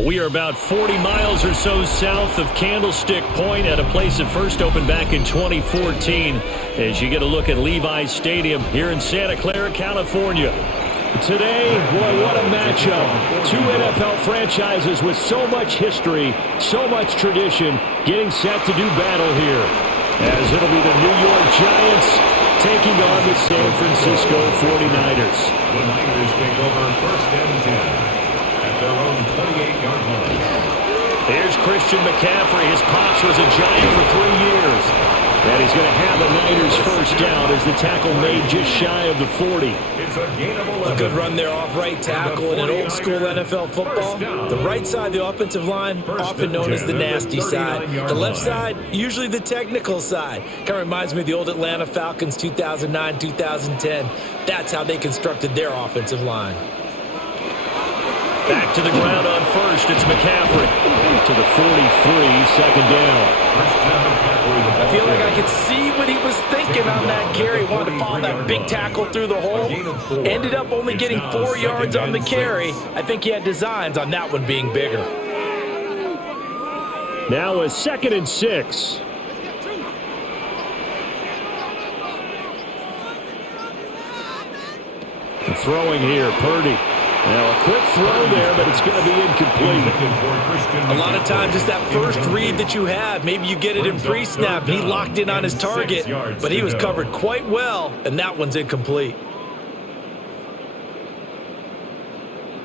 We are about 40 miles or so south of Candlestick Point at a place that first opened back in 2014 as you get a look at Levi's Stadium here in Santa Clara, California. Today, boy, what a matchup. Two NFL franchises with so much history, so much tradition, getting set to do battle here. As it'll be the New York Giants taking on the San Francisco 49ers. The Niners take over first and 10. At their own 28-yard line. Here's Christian McCaffrey. His pops was a Giant for 3 years. And he's going to have a Niners first down as the tackle made just shy of the 40. It's a gain of 11. A good run there off right tackle in an old-school NFL football. The right side, the offensive line, often known as the nasty side. The left side, usually the technical side. Kind of reminds me of the old Atlanta Falcons 2009-2010. That's how they constructed their offensive line. Back to the ground on first. It's McCaffrey to the 43, second down. I feel like I could see what he was thinking on that carry. Wanted to follow that big tackle through the hole. Ended up only getting 4 yards on the carry. I think he had designs on that one being bigger. Now a 2nd and 6. And throwing here, Purdy. Now a quick throw there, but it's going to be incomplete. A lot of times it's that first read that you have. Maybe you get it in pre-snap. He locked in on his target, but he was covered quite well, and that one's incomplete.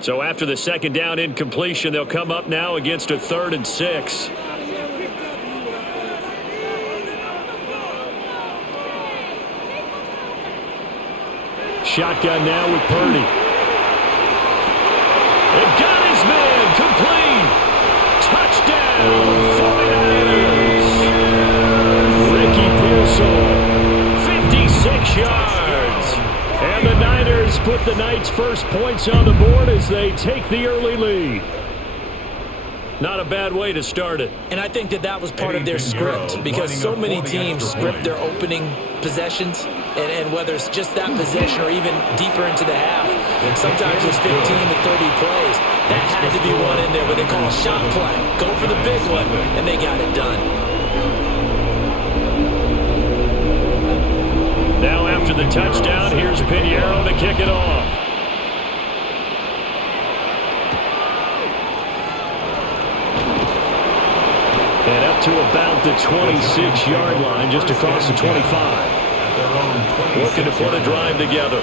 So after the second down incompletion, they'll come up now against a 3rd and 6. Shotgun now with Purdy. It got his man complete. Touchdown, 49ers. Ricky Pearsall, 56 yards. And the Niners put the Knights' first points on the board as they take the early lead. Not a bad way to start it. And I think that was part of their script because so many teams script their opening possessions, and whether it's just that possession or even deeper into the half, sometimes it's 15 to 30 plays. That had to be one in there where they call a shot play. Go for the big one, and they got it done. Now after the touchdown, here's Pinheiro to kick it off. And up to about the 26-yard line, just across the 25. Looking to put a drive together.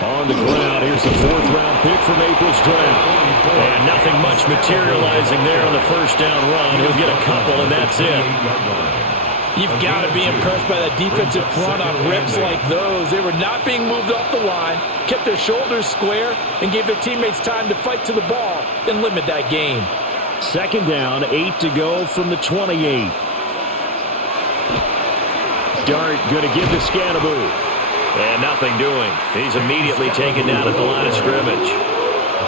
On the ground, here's the 4th-round pick from April's draft. And nothing much materializing there on the first down run. He'll get a couple, and that's it. You've got to be impressed by that defensive front on rips like those. They were not being moved off the line, kept their shoulders square, and gave their teammates time to fight to the ball and limit that gain. Second down, 8 to go from the 28. Dart going to give to Scannaboo. And nothing doing. He's immediately taken down at the line of scrimmage.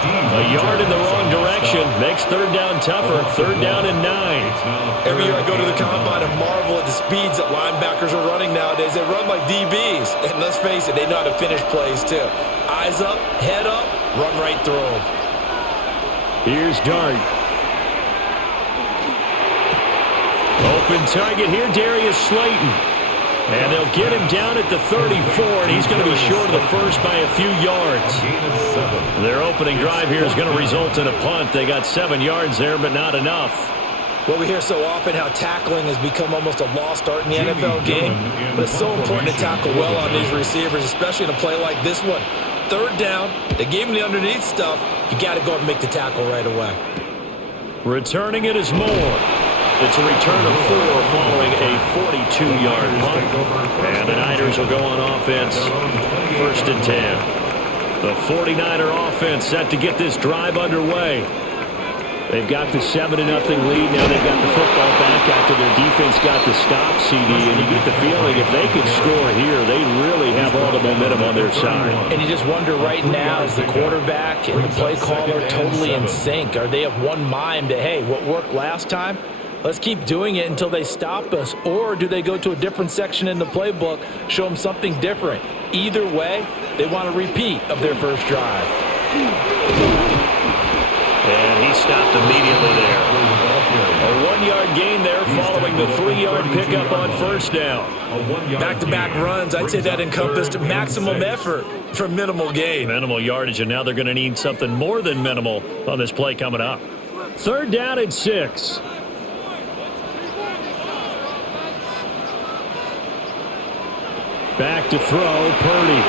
A yard in the wrong direction makes 3rd down tougher. 3rd down and 9. Every year I go to the combine and marvel at the speeds that linebackers are running nowadays. They run like DBs. And let's face it, they know how to finish plays too. Eyes up, head up, run right through them. Here's Dart. Open target here, Darius Slayton. And they'll get him down at the 34, and he's going to be short of the first by a few yards. Their opening drive here is going to result in a punt. They got 7 yards there, but not enough. Well, we hear so often how tackling has become almost a lost art in the NFL game, but it's so important to tackle well on these receivers, especially in a play like this one. 3rd down, they gave him the underneath stuff. You got to go and make the tackle right away. Returning it is Moore. It's a return of 4 following a 42-yard punt. And the Niners will go on offense. 1st and 10. The 49er offense set to get this drive underway. They've got the 7-0 lead. Now they've got the football back after their defense got the stop, CD. And you get the feeling if they could score here, they really have all the momentum on their side. And you just wonder right now, is the quarterback and the play caller totally in sync? Are they of one mind that, hey, what worked last time? Let's keep doing it until they stop us. Or do they go to a different section in the playbook, show them something different? either way, they want a repeat of their first drive. And he stopped immediately there. A 1-yard gain there following the 3-yard pickup on first down. Back-to-back runs, I'd say that encompassed maximum effort for minimal gain. Minimal yardage, and now they're going to need something more than minimal on this play coming up. 3rd down and 6. Back to throw, Purdy.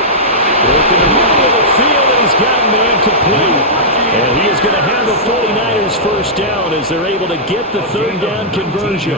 Working the middle of the field, and he's got man complete. And he is going to have the 49ers first down as they're able to get the 3rd down conversion.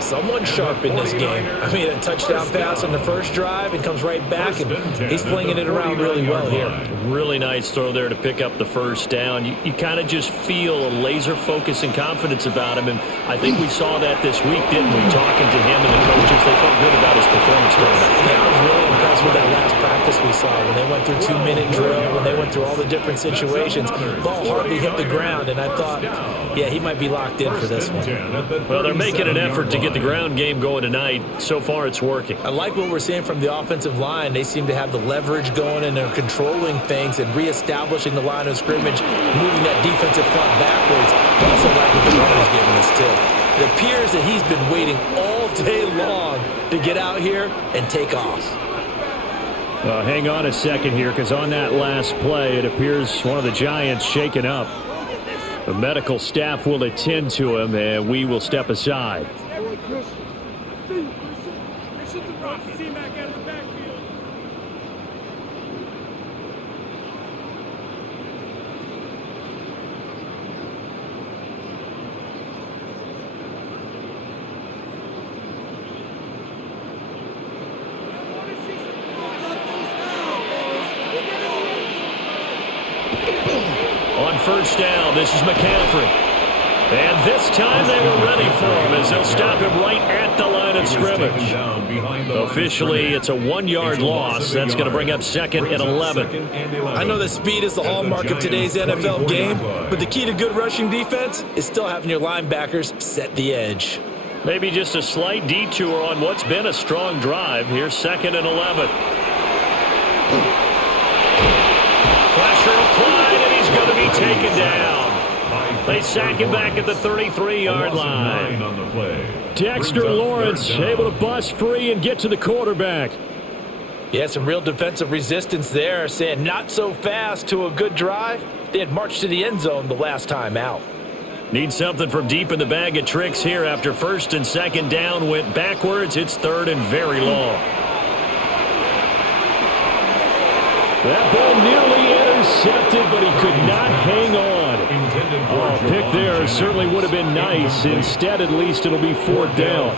Someone sharp in this game. I mean, a touchdown pass on the first drive and comes right back, and he's flinging it around really well here. Really nice throw there to pick up the first down. You kind of just feel a laser focus and confidence about him, and I think we saw that this week, didn't we? Talking to him and the coaches, they felt good about his performance during that. Yeah, I was really impressed with that last practice we saw when they went through 2-minute drill, when they went through all the different situations. Ball hardly hit the ground, and I thought, yeah, he might be locked in for this one. Well, they're making an effort to get the ground game going tonight. So far, it's working. I like what we're seeing from the offensive line. They seem to have the leverage going, and they're controlling things and reestablishing the line of scrimmage, moving that defensive front backwards. I also like what the runner's giving us, too. It appears that he's been waiting all day long to get out here and take off. Hang on a second here, because on that last play, it appears one of the Giants shaken up. The medical staff will attend to him, and we will step aside. On first down, this is McCaffrey. And this time they were ready for him as they'll stop him right at the line of scrimmage. Officially, it's a 1-yard loss. That's going to bring up 2nd and 11. I know that speed is the hallmark of today's NFL game, but the key to good rushing defense is still having your linebackers set the edge. Maybe just a slight detour on what's been a strong drive. Here's 2nd and 11. Pressure applied, and he's going to be taken down. They sack him back at the 33-yard line. Dexter Lawrence able to bust free and get to the quarterback. Yeah, some real defensive resistance there, saying not so fast to a good drive. They had marched to the end zone the last time out. Need something from deep in the bag of tricks here after 1st and 2nd down went backwards. It's 3rd and very long. That ball nearly intercepted, but he could not hang on. Pick there certainly would have been nice. Instead, at least it'll be 4th down.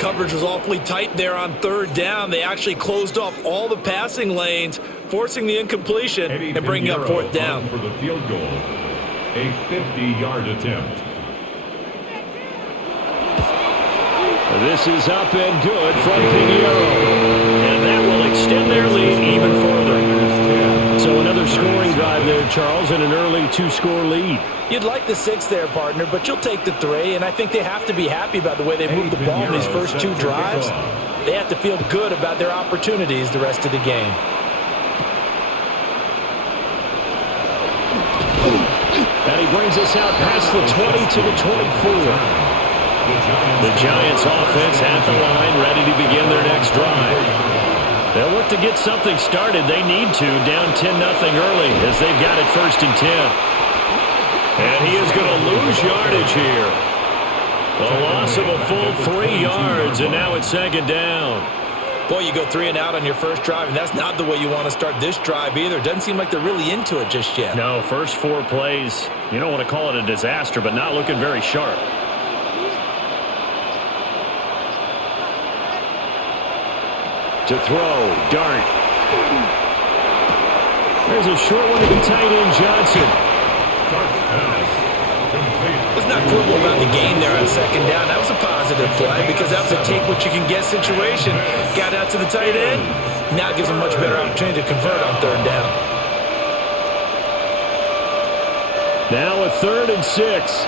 Coverage was awfully tight there on 3rd down. They actually closed off all the passing lanes, forcing the incompletion and bringing up 4th down. For the field goal, a 50-yard attempt. This is up and good from Pinheiro. And that will extend their lead even further. So another scoring drive there, Charles, and an early 2-score lead. You'd like the 6 there, partner, but you'll take the 3, and I think they have to be happy about the way they moved the ball in these first 2 drives. They have to feel good about their opportunities the rest of the game. And he brings us out past the 20 to the 24. The Giants offense at the line, ready to begin their next drive. They'll look to get something started. They need to, down 10-0 early as they've got it 1st and 10. And he is going to lose yardage here. A loss of a full 3 yards, and now it's 2nd down. Boy, you go 3 and out on your first drive, and that's not the way you want to start this drive either. Doesn't seem like they're really into it just yet. No, first 4 plays, you don't want to call it a disaster, but not looking very sharp. To throw, Dart. There's a short one to the tight end, Johnson. Let's not quibble about the gain there on 2nd down. That was a positive play because that was a take-what-you-can-get situation. Got out to the tight end. Now it gives them a much better opportunity to convert on 3rd down. Now a 3rd and 6.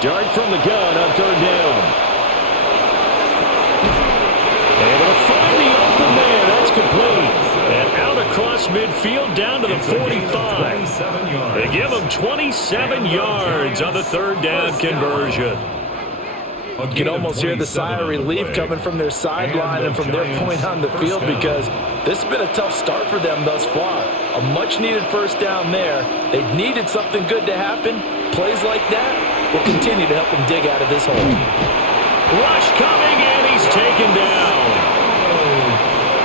Dart from the gun on third down. Able to find the open man. That's complete. And out across midfield down to the 45. They give him 27 yards on the third down conversion. You can almost hear the sigh of relief coming from their sideline and from their point on the field because this has been a tough start for them thus far. A much-needed first down there. They needed something good to happen. Plays like that will continue to help them dig out of this hole. Rush coming, and he's taken down.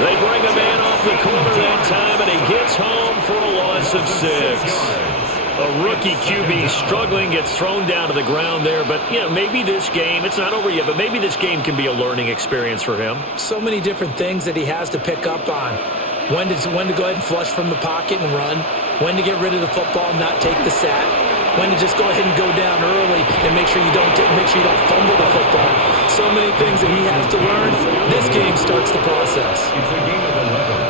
They bring a man off the corner that time, and he gets home for a loss of 6. A rookie QB struggling, gets thrown down to the ground there. But, you know, maybe this game, it's not over yet, but maybe this game can be a learning experience for him. So many different things that he has to pick up on. When to go ahead and flush from the pocket and run. When to get rid of the football and not take the sack. When to just go ahead and go down early and make sure you don't fumble the football. So many things that he has to learn. This game starts the process.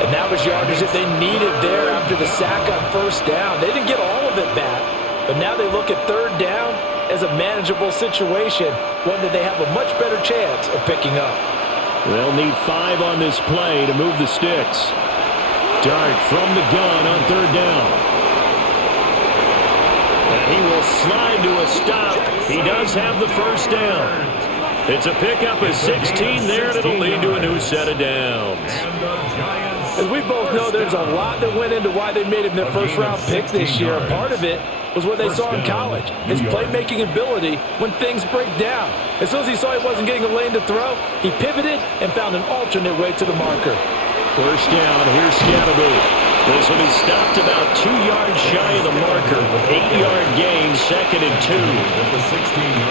And that was yardage that they needed there after the sack on first down. They didn't get all of it back, but now they look at third down as a manageable situation, one that they have a much better chance of picking up. They'll need 5 on this play to move the sticks. Dart from the gun on third down. And he will slide to a stop. He does have the first down. It's a pickup of 16 there, and it'll lead to a new set of downs. As we both know, there's a lot that went into why they made him their first-round pick this year. And part of it was what they saw in college, his playmaking ability when things break down. As soon as he saw he wasn't getting a lane to throw, he pivoted and found an alternate way to the marker. First down, here's Scatterby. This will be stopped about 2 yards shy of the marker. 8-yard gain, 2nd and 2.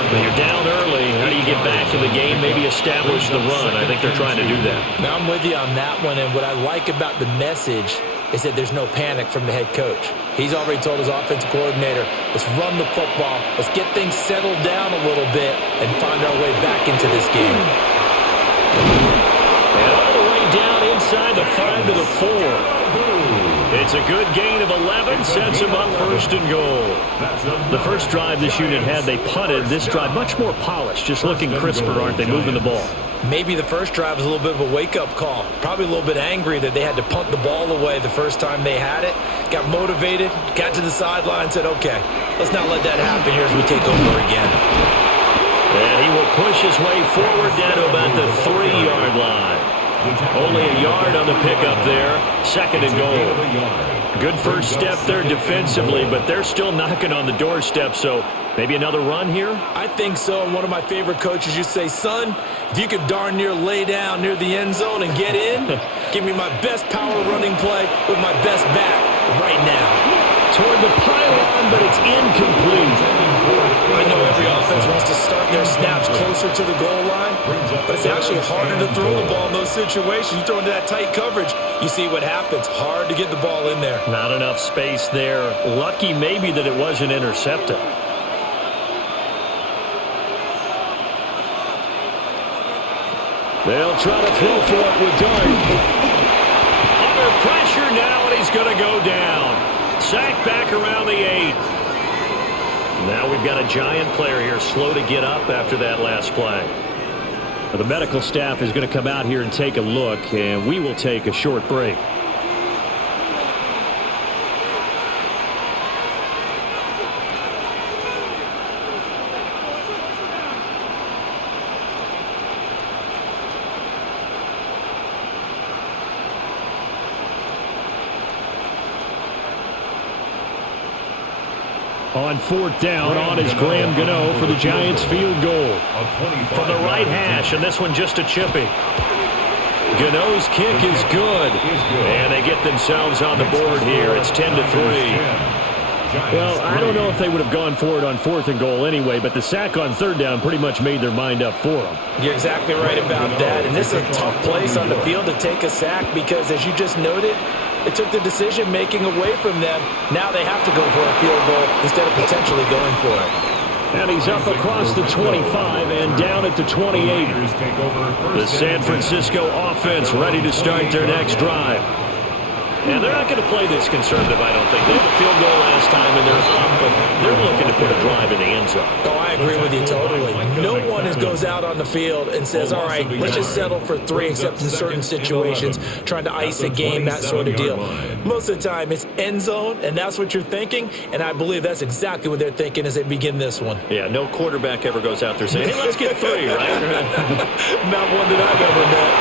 When you're down early, how do you get back to the game, maybe establish the run? I think they're trying to do that. Now, I'm with you on that one, and what I like about the message is that there's no panic from the head coach. He's already told his offensive coordinator, let's run the football, let's get things settled down a little bit, and find our way back into this game. And all the way down inside the 5 to the 4. It's a good gain of 11, sets him up 1st and goal. The first drive this unit had, they punted. This drive, much more polished, just looking crisper, aren't they, moving the ball? Maybe the first drive was a little bit of a wake-up call. Probably a little bit angry that they had to punt the ball away the first time they had it. Got motivated, got to the sideline, said, okay, let's not let that happen here as we take over again. And he will push his way forward down to about the 3-yard line. Only a yard on the pickup there. 2nd and goal. Good first step there defensively, but they're still knocking on the doorstep, so maybe another run here? I think so. And one of my favorite coaches used to say, son, if you could darn near lay down near the end zone and get in, give me my best power running play with my best back right now. Toward the pylon, but it's incomplete. I know every offense wants to start their snaps closer to the goal line, but it's actually harder to throw the ball in those situations. You throw into that tight coverage, you see what happens. Hard to get the ball in there. Not enough space there. Lucky maybe that it wasn't intercepted. They'll try to throw for it with Dart. Under pressure now, and he's going to go down. Sacked back around the 8. Now we've got a giant player here, slow to get up after that last play. The medical staff is going to come out here and take a look, and we will take a short break. On 4th down, on is Graham Gano for the Giants field goal. From the right hash, and this one just a chippy. Gano's kick is good. And they get themselves on the board here. It's 10-3. Well, I don't know if they would have gone for it on 4th and goal anyway, but the sack on 3rd down pretty much made their mind up for them. You're exactly right about that. And this is a tough place on the field to take a sack because, as you just noted, it took the decision-making away from them. Now they have to go for a field goal instead of potentially going for it. And he's up across the 25 and down at the 28. The San Francisco offense ready to start their next drive. And they're not going to play this conservative, I don't think. They had a field goal last time, and they're up, but they're looking to put a drive in the end zone. Oh, I agree with you totally. No one goes out on the field and says, all right, let's just settle for 3, except in certain situations, trying to ice a game, that sort of deal. Most of the time, it's end zone, and that's what you're thinking, and I believe that's exactly what they're thinking as they begin this one. Yeah, no quarterback ever goes out there saying, hey, let's get 3, right? Not one that I've ever met.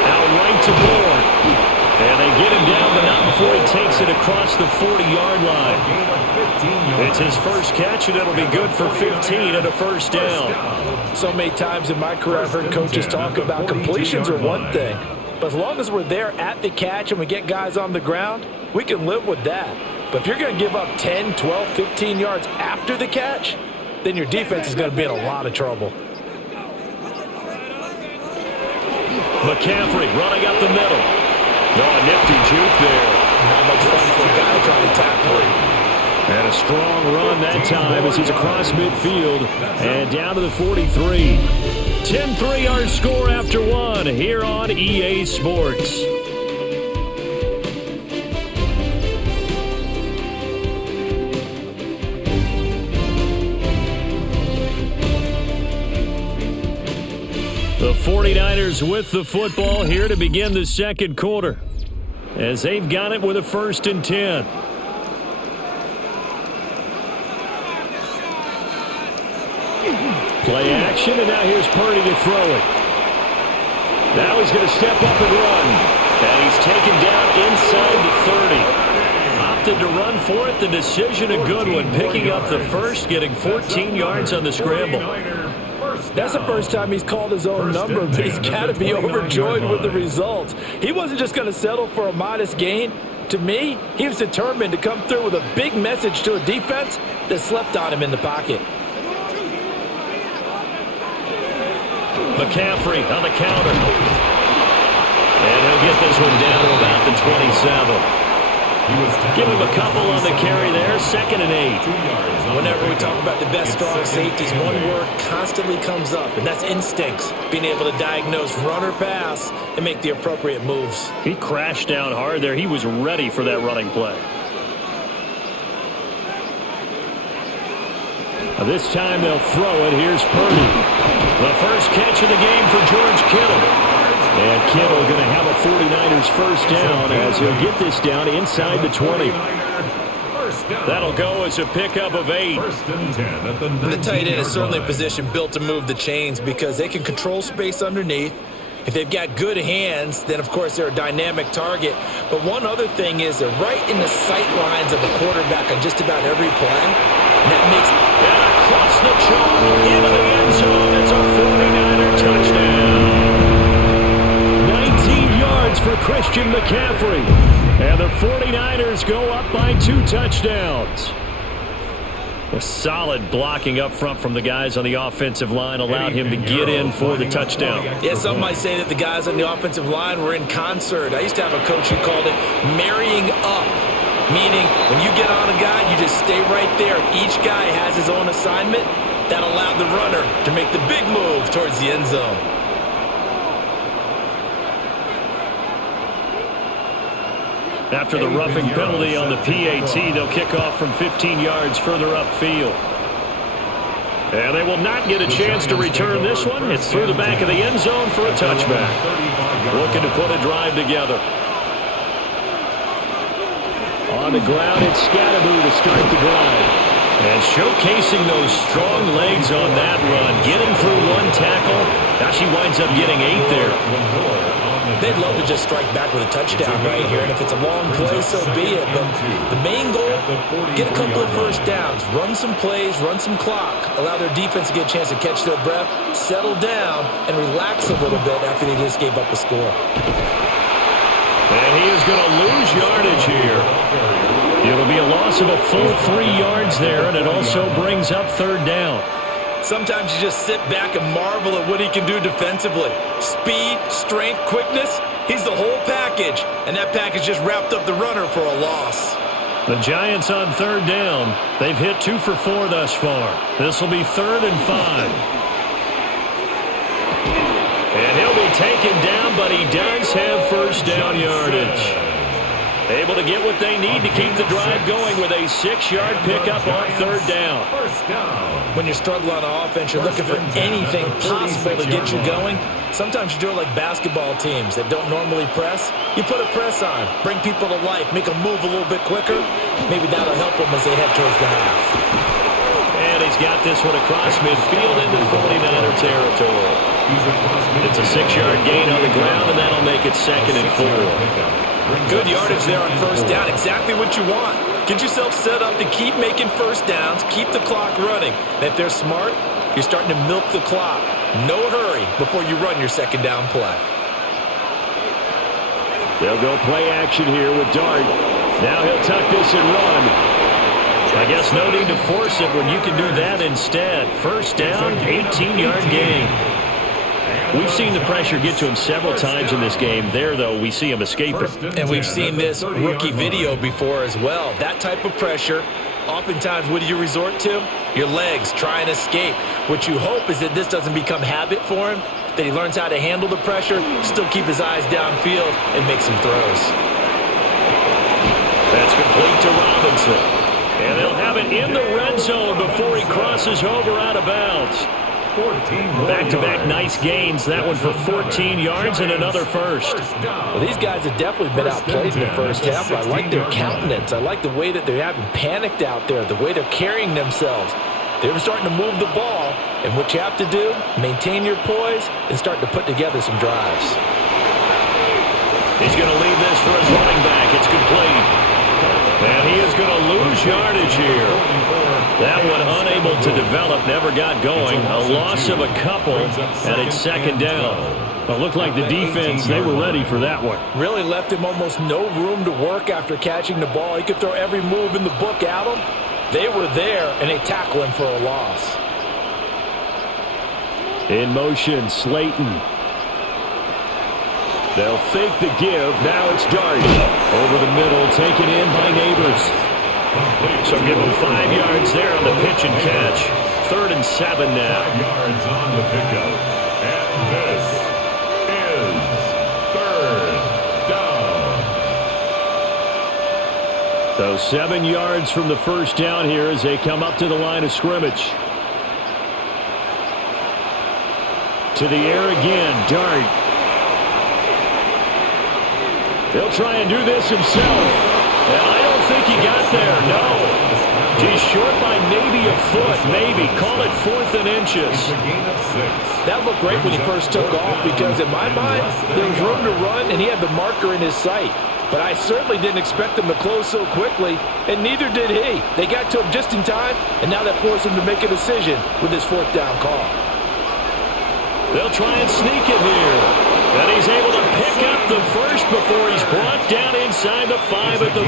Now right to Moore. And they get him down, but not before he takes it across the 40-yard line. It's his first catch, and it'll be good for 15 and a first down. So many times in my career, I've heard coaches talk about completions are one thing. But as long as we're there at the catch and we get guys on the ground, we can live with that. But if you're going to give up 10, 12, 15 yards after the catch, then your defense is going to be in a lot of trouble. McCaffrey running up the middle. No, a nifty juke there. Not much fun for a guy trying to tackle him. And a strong run that time as he's across midfield and down to the 43. 10-3 our score after 1 here on EA Sports. The 49ers with the football here to begin the second quarter as they've got it with a 1st and 10. Play action, and now here's Purdy to throw it. Now he's going to step up and run. And he's taken down inside the 30. Opted to run for it. The decision a good one. Picking up the first, getting 14 yards on the scramble. That's the first time he's called his own number, but he's got to be overjoyed with the results. He wasn't just going to settle for a modest gain. To me, he was determined to come through with a big message to a defense that slept on him in the pocket. McCaffrey on the counter. And he'll get this one down to about the 27. Give him a couple on the carry there. 2nd and 8. Whenever we talk about the best strong safeties, one word constantly comes up, and that's instincts. Being able to diagnose run or pass and make the appropriate moves. He crashed down hard there. He was ready for that running play. This time they'll throw it. Here's Purdy. The first catch of the game for George Kittle. And Kittle going to have a 49ers first down as he'll get this down inside the 20. That'll go as a pickup of 8. The tight end is certainly a position built to move the chains because they can control space underneath. If they've got good hands, then, of course, they're a dynamic target. But one other thing is they're right in the sight lines of the quarterback on just about every play. And that makes that across the chalk into the end zone. It's a 49er touchdown. 19 yards for Christian McCaffrey. And the 49ers go up by 2 touchdowns. A solid blocking up front from the guys on the offensive line allowed him to get in for the touchdown. Yeah, some might say that the guys on the offensive line were in concert. I used to have a coach who called it marrying up, meaning when you get on a guy, you just stay right there. Each guy has his own assignment. That allowed the runner to make the big move towards the end zone. After the roughing penalty on the PAT, they'll kick off from 15 yards further upfield. And they will not get a chance to return this one. It's through the back of the end zone for a touchback. Looking to put a drive together. On the ground, it's Scatteroo to start the drive. And showcasing those strong legs on that run. Getting through 1 tackle. Now she winds up getting 8 there. They'd love to just strike back with a touchdown right here, and if it's a long play, so be it. But the main goal, get a couple of first downs, run some plays, run some clock, allow their defense to get a chance to catch their breath, settle down, and relax a little bit after they just gave up a score. And he is going to lose yardage here. It'll be a loss of a full 3 yards there, and it also brings up 3rd down. Sometimes you just sit back and marvel at what he can do defensively. Speed, strength, quickness, he's the whole package. And that package just wrapped up the runner for a loss. The Giants on 3rd down. They've hit 2 for 4 thus far. This will be 3rd and 5. And he'll be taken down, but he does have first down yardage. Able to get what they need to keep the drive going with a 6-yard pickup on third down. When you struggle on offense, you're looking for anything possible to get you going. Sometimes you do it like basketball teams that don't normally press. You put a press on, bring people to life, make them move a little bit quicker. Maybe that'll help them as they head towards the half. And he's got this one across midfield into 49er territory. It's a 6-yard gain on the ground, and that'll make it 2nd and 4. Good yardage there on first down. Exactly what you want. Get yourself set up to keep making first downs, keep the clock running. And if they're smart, you're starting to milk the clock. No hurry before you run your second down play. They'll go play action here with Dart. Now he'll tuck this and run. I guess no need to force it when you can do that instead. First down, 18-yard gain. We've seen the pressure get to him several times in this game. There, though, we see him escaping. And we've seen this rookie video before as well. That type of pressure, oftentimes, what do you resort to? Your legs, try and escape. What you hope is that this doesn't become habit for him, that he learns how to handle the pressure, still keep his eyes downfield, and make some throws. That's complete to Robinson. And they'll have it in the red zone before he crosses over out of bounds. Back-to-back nice gains. That one for 14 yards and another first. Well, these guys have definitely been outplayed in the first half. I like their countenance. I like the way that they haven't panicked out there, the way they're carrying themselves. They're starting to move the ball, and what you have to do, maintain your poise and start to put together some drives. He's going to leave this for his running back. It's complete. And he is going to lose yardage here. That one unable to develop, never got going. A loss of a couple, and it's 2nd down. It looked like the defense, they were ready for that one. Really left him almost no room to work after catching the ball. He could throw every move in the book at him. They were there, and they tackle him for a loss. In motion, Slayton. They'll fake the give. Now it's Dart. Over the middle, taken in by Neighbors. So give him 5 yards there on the pitch and catch. 3rd and 7 now. 5 yards on the pickup. And this is 3rd down. So 7 yards from the first down here as they come up to the line of scrimmage. To the air again, Dart. He'll try and do this himself. And I don't think he got there, no. He's short by maybe a foot, maybe. Call it 4th and inches. That looked great when he first took off because in my mind, there was room to run and he had the marker in his sight. But I certainly didn't expect him to close so quickly, and neither did he. They got to him just in time, and now that forced him to make a decision with his 4th down call. They'll try and sneak it here. And he's able to pick up the first before he's brought down inside the 5 at the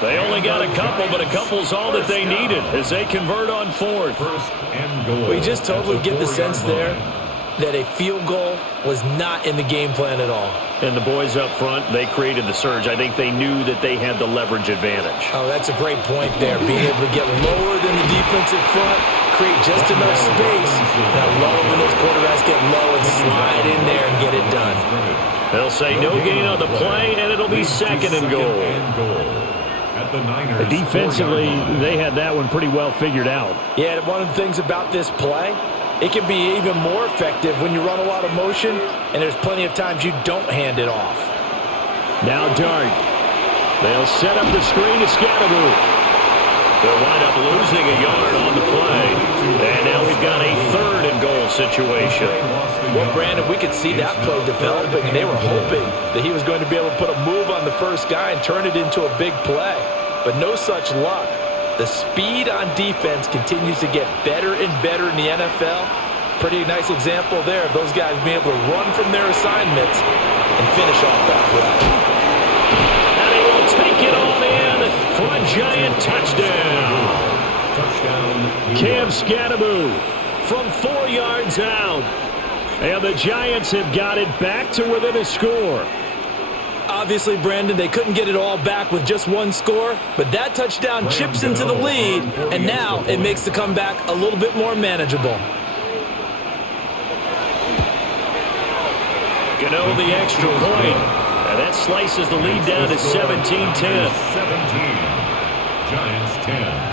4. They only got a couple, but a couple's all that they needed as they convert on 4th. We just totally get the sense there that a field goal was not in the game plan at all. And the boys up front, they created the surge. I think they knew that they had the leverage advantage. Oh, that's a great point there. Being able to get lower than the defensive front, create just enough space. And I love when those quarterbacks get low and slide in there and get it done. They'll say no gain on the play, and it'll be 2nd and goal. Defensively, they had that one pretty well figured out. Yeah, one of the things about this play, it can be even more effective when you run a lot of motion, and there's plenty of times you don't hand it off. Now Dart. They'll set up the screen to Scatteroo. They'll wind up losing a yard on the play. And now we've got a 3rd and goal situation. Well, Brandon, we could see that play developing, and they were hoping that he was going to be able to put a move on the first guy and turn it into a big play. But no such luck. The speed on defense continues to get better and better in the NFL. Pretty nice example there of those guys being able to run from their assignments and finish off that play. And he will take it all in for a giant touchdown. Cam Scatteroo from 4 yards out. And the Giants have got it back to within a score. Obviously, Brandon, they couldn't get it all back with just one score, but that touchdown chips into the lead, and now it makes the comeback a little bit more manageable. Gano the extra point, And that slices the lead down to 17-10. 17. Giants 10.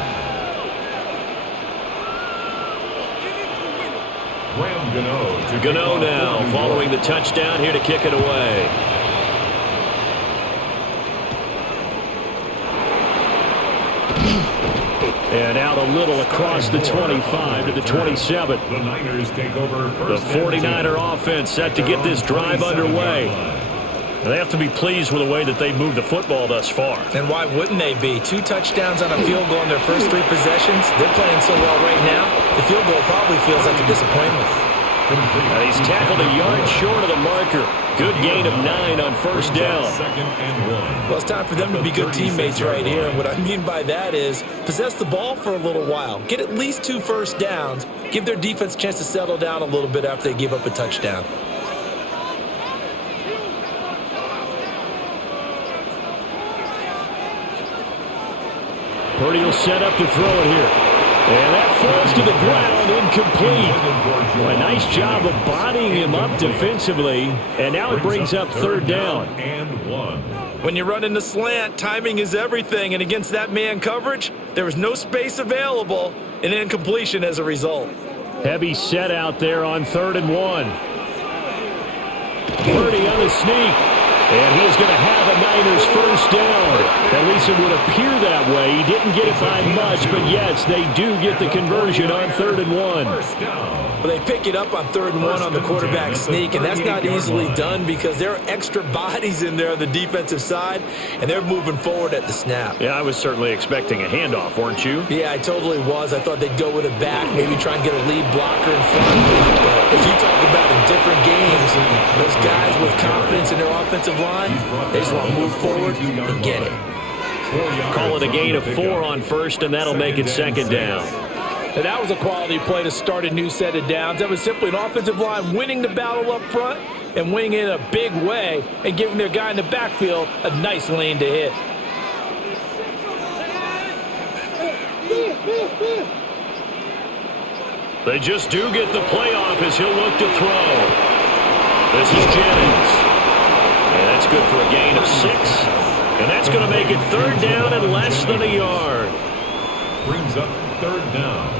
Gano now following the touchdown here to kick it away. And out a little across the 25 to the 27. The Niners take over The 49er offense set to get this drive underway. They have to be pleased with the way that they've moved the football thus far. And why wouldn't they be? 2 touchdowns on a field goal in their first 3 possessions. They're playing so well right now, the field goal probably feels like a disappointment. And he's tackled a yard short of the marker. Good gain of 9 on first down. Well, it's time for them to be good teammates right here. And what I mean by that is possess the ball for a little while. Get at least 2 first downs. Give their defense a chance to settle down a little bit after they give up a touchdown. Purdy will set up to throw it here. And that falls to the ground, incomplete. Well, a nice job of bodying him up defensively. And now it brings up third down. When you run in the slant, timing is everything. And against that man coverage, there was no space available. An incompletion as a result. Heavy set out there on 3rd and 1. Purdy on the sneak. And he's going to have a Niners first down. At least it would appear that way. He didn't get it by much, but yes, they do get the conversion on 3rd and 1. Well, they pick it up on 3rd and 1 on the quarterback sneak, and that's not easily done because there are extra bodies in there on the defensive side, and they're moving forward at the snap. Yeah, I was certainly expecting a handoff, weren't you? Yeah, I totally was. I thought they'd go with it back, maybe try and get a lead blocker in front. But as you talk about in different games, those guys with confidence in their offensive line, they just want to move forward and get it. Call it a gain of 4 on first, and that'll make it 2nd down. And that was a quality play to start a new set of downs. That was simply an offensive line winning the battle up front and winning it in a big way and giving their guy in the backfield a nice lane to hit. They just do get the playoff as he'll look to throw. This is Jennings. And that's good for a gain of 6. And that's going to make it 3rd down and less than a yard. Brings up 3rd down.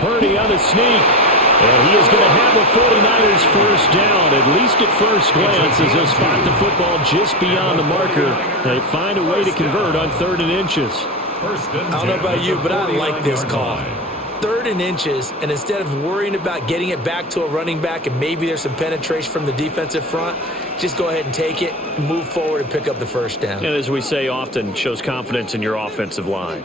Purdy on the sneak. And he is going to have a 49ers first down, at least at first glance, as they'll spot the football just beyond the marker. They find a way to convert on 3rd and inches. I don't know about you, but I like this call. 3rd and inches, and instead of worrying about getting it back to a running back and maybe there's some penetration from the defensive front, just go ahead and take it, move forward, and pick up the first down. And as we say often, shows confidence in your offensive line.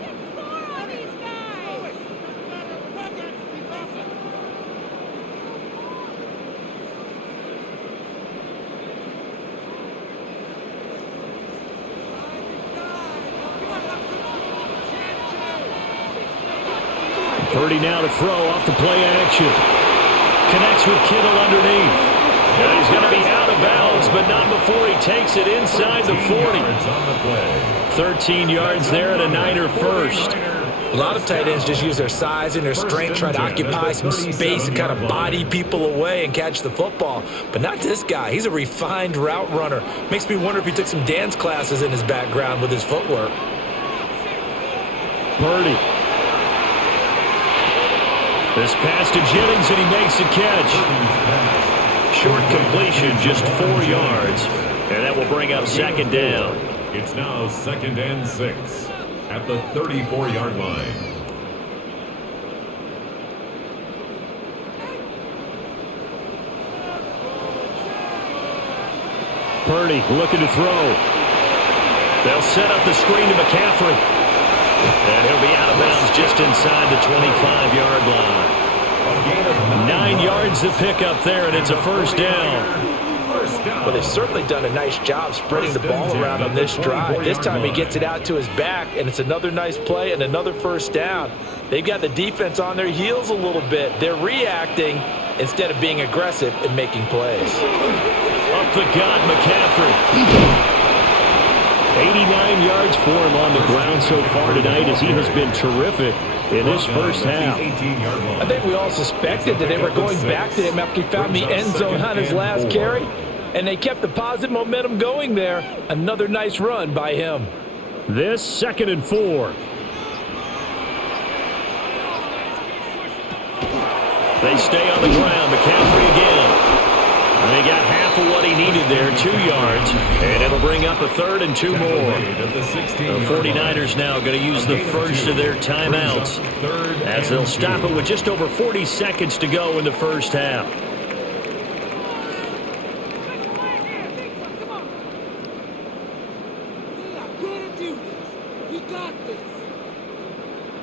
Purdy now to throw off the play action. Connects with Kittle underneath. And he's going to be out of bounds, but not before he takes it inside the 40. 13 yards there and a Niner first. A lot of tight ends just use their size and their strength, try to occupy some space and kind of body people away and catch the football. But not this guy. He's a refined route runner. Makes me wonder if he took some dance classes in his background with his footwork. Purdy. This pass to Jennings, and he makes the catch. Short completion, just 4 yards. And that will bring up 2nd down. It's now 2nd and 6 at the 34-yard line. Purdy looking to throw. They'll set up the screen to McCaffrey. And he'll be out of bounds just inside the 25-yard line. 9 yards to pick up there, and it's a first down. Well, they've certainly done a nice job spreading the ball around on this drive. This time he gets it out to his back, and it's another nice play and another first down. They've got the defense on their heels a little bit. They're reacting instead of being aggressive and making plays. Up the gut, McCaffrey. 89 yards for him on the ground so far tonight as he has been terrific in this first half. I think we all suspected that they were going back to him after he found the end zone on his last carry, and they kept the positive momentum going there. Another nice run by him. This 2nd and 4. They stay on the ground. McCaffrey again. They got half of what he needed there, 2 yards, and it'll bring up a 3rd and 2 more. The 49ers now going to use the first of their timeouts as they'll stop it with just over 40 seconds to go in the first half.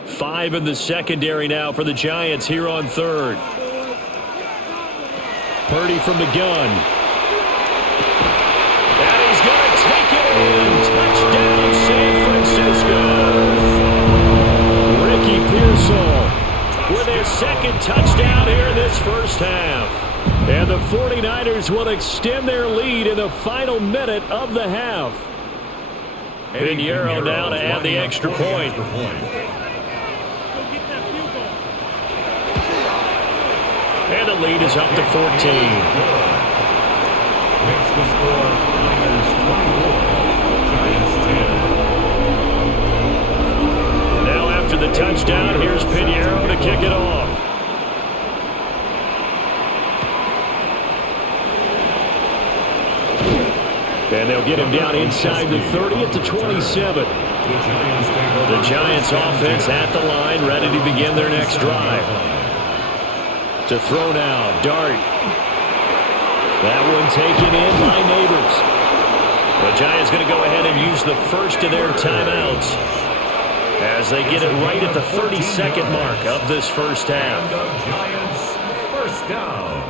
Five in the secondary now for the Giants here on 3rd. Purdy from the gun. And he's going to take it in. Touchdown, San Francisco. Ricky Pearsall with his 2nd touchdown here in this first half. And the 49ers will extend their lead in the final minute of the half. Pinheiro now to add the extra point. And the lead is up to 14. Makes the score Niners 24, Giants 10. Now after the touchdown, here's Pinheiro to kick it off. And they'll get him down inside the 30 at the 27. The Giants offense at the line, ready to begin their next drive. To throw now, Dart. That one taken in by Neighbors. The Giants going to go ahead and use the first of their timeouts as they get it right at the 32nd mark of this first half. And the Giants first down.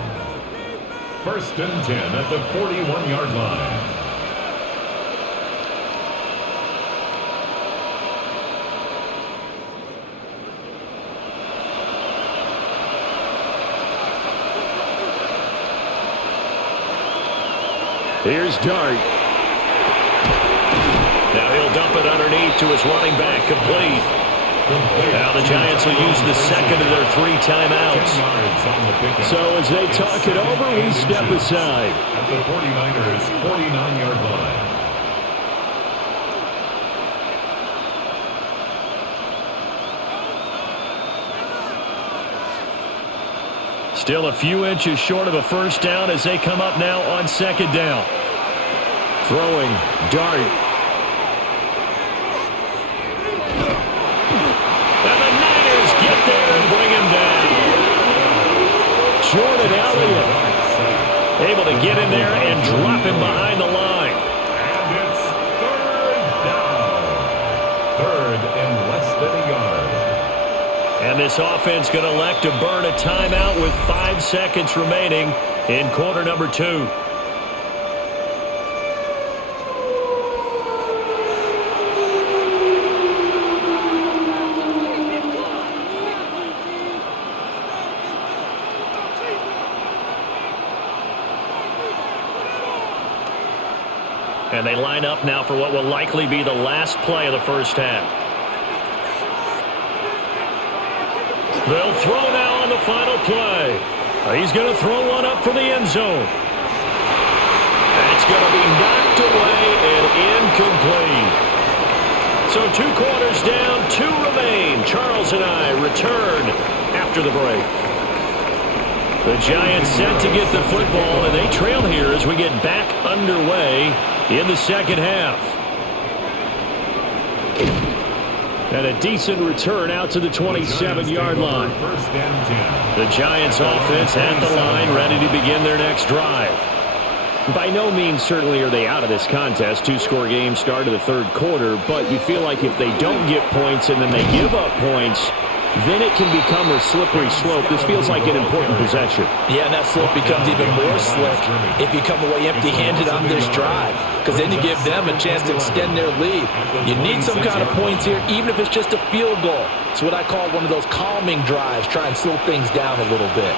1st and 10 at the 41-yard line. Here's Dart. Now he'll dump it underneath to his running back, complete. Now the Giants will use the 2nd of their 3 timeouts. So as they talk it over, we step aside. At the 49ers' 49-yard line. Still a few inches short of a first down as they come up now on 2nd down. Throwing, Dart. And the Niners get there and bring him down. Jordan Elliott able to get in there and drop him behind the line. And it's 3rd down. 3rd and less than a yard. And this offense going to elect to burn a timeout with 5 seconds remaining in quarter number 2. And they line up now for what will likely be the last play of the first half. They'll throw now on the final play. He's going to throw one up for the end zone. That's going to be knocked away and incomplete. So 2 quarters down, 2 remain. Charles and I return after the break. The Giants set to get the football, and they trail here as we get back underway in the second half. And a decent return out to the 27-yard line. The Giants offense at the line, ready to begin their next drive. By no means certainly are they out of this contest. 2-score game start of the 3rd quarter, but you feel like if they don't get points and then they give up points, then it can become a slippery slope. This feels like an important possession. Yeah, and that slope becomes even more slick if you come away empty-handed on this drive, because then you give them a chance to extend their lead. You need some kind of points here, even if it's just a field goal. It's what I call one of those calming drives. Try and slow things down a little bit.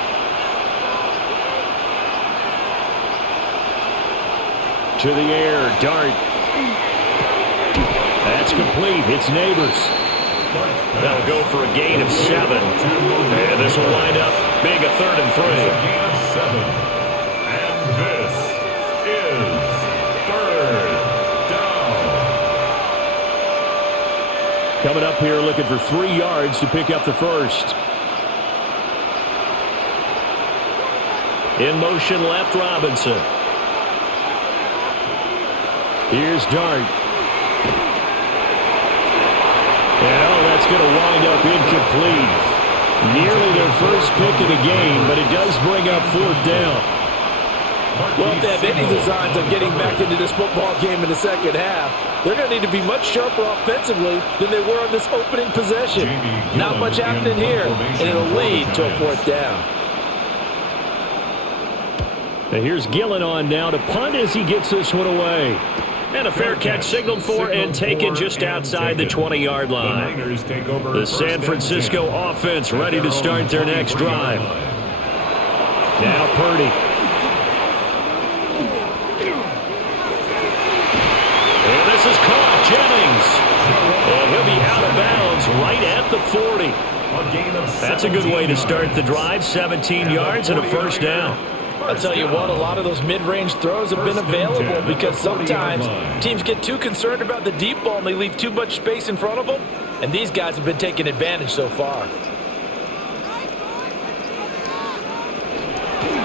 To the air, Dart. That's complete. It's Neighbors. They'll go for a gain of 7. And this will wind up being a 3rd and 3. A gain of 7. And this is 3rd down. Coming up here looking for 3 yards to pick up the first. In motion left, Robinson. Here's Dart. And that's going to wind up incomplete. Nearly their first pick of the game, but it does bring up 4th down. Well, if they have any designs on getting back into this football game in the second half, they're going to need to be much sharper offensively than they were on this opening possession. Not much happening here, and it'll lead to a 4th down. Now here's Gillen on now to punt as he gets this one away. And a fair catch signaled for and taken just outside the 20-yard line. The San Francisco offense ready to start their next drive. Now Purdy. And this is caught. Jennings. And he'll be out of bounds right at the 40. That's a good way to start the drive. 17 yards and a 1st down. I'll tell you what, a lot of those mid-range throws have been available because sometimes teams get too concerned about the deep ball and they leave too much space in front of them, and these guys have been taking advantage so far.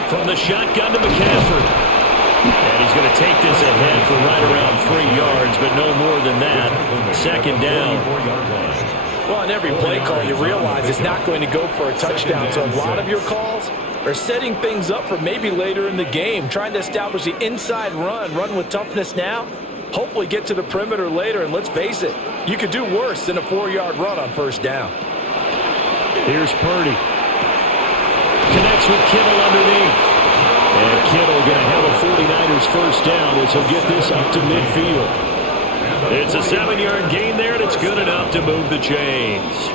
From the shotgun to McCaffrey. And he's going to take this ahead for right around 3 yards, but no more than that. 2nd down. Well, on every play call, you realize it's not going to go for a touchdown, so a lot of your calls are setting things up for maybe later in the game, trying to establish the inside run with toughness now, hopefully get to the perimeter later, and let's face it, you could do worse than a 4-yard run on 1st down. Here's Purdy. Connects with Kittle underneath. And Kittle going to have a 49ers 1st down as he'll get this up to midfield. It's a 7-yard gain there, and it's good enough to move the chains.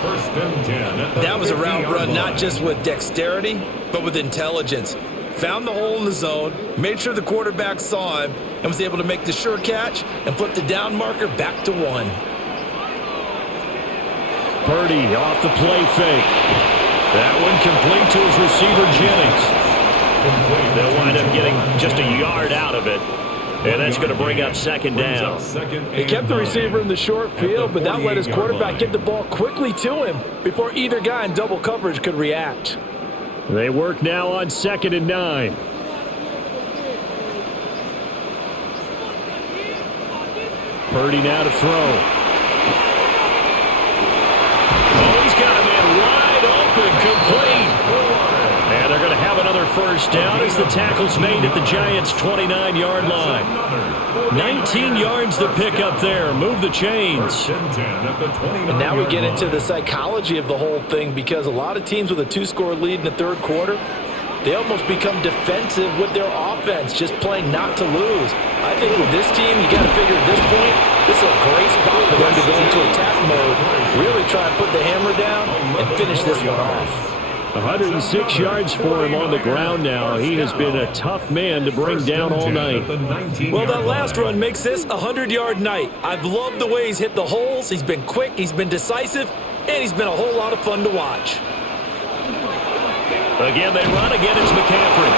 That was a route run not just with dexterity, but with intelligence. Found the hole in the zone, made sure the quarterback saw him, and was able to make the sure catch and flip the down marker back to 1. Purdy off the play fake. That one complete to his receiver, Jennings. They'll wind up getting just a yard out of it. And that's going to bring up 2nd down. He kept the receiver in the short field, but that let his quarterback get the ball quickly to him before either guy in double coverage could react. They work now on 2nd and 9. Purdy now to throw. Oh, he's got a man wide open, complete. And they're going to have another 1st down as the tackle's made at the Giants' 29-yard line. 19 yards to pick up there. Move the chains. And now we get into the psychology of the whole thing, because a lot of teams with a 2-score lead in the 3rd quarter, they almost become defensive with their offense, just playing not to lose. I think with this team, you got to figure at this point, this is a great spot for them to go into attack mode, really try and put the hammer down and finish this one off. 106 yards for him on the ground now. He has been a tough man to bring down all night. Well, that last run makes this a 100-yard night. I've loved the way he's hit the holes. He's been quick, he's been decisive, and he's been a whole lot of fun to watch. Again, they run. Again, it's McCaffrey.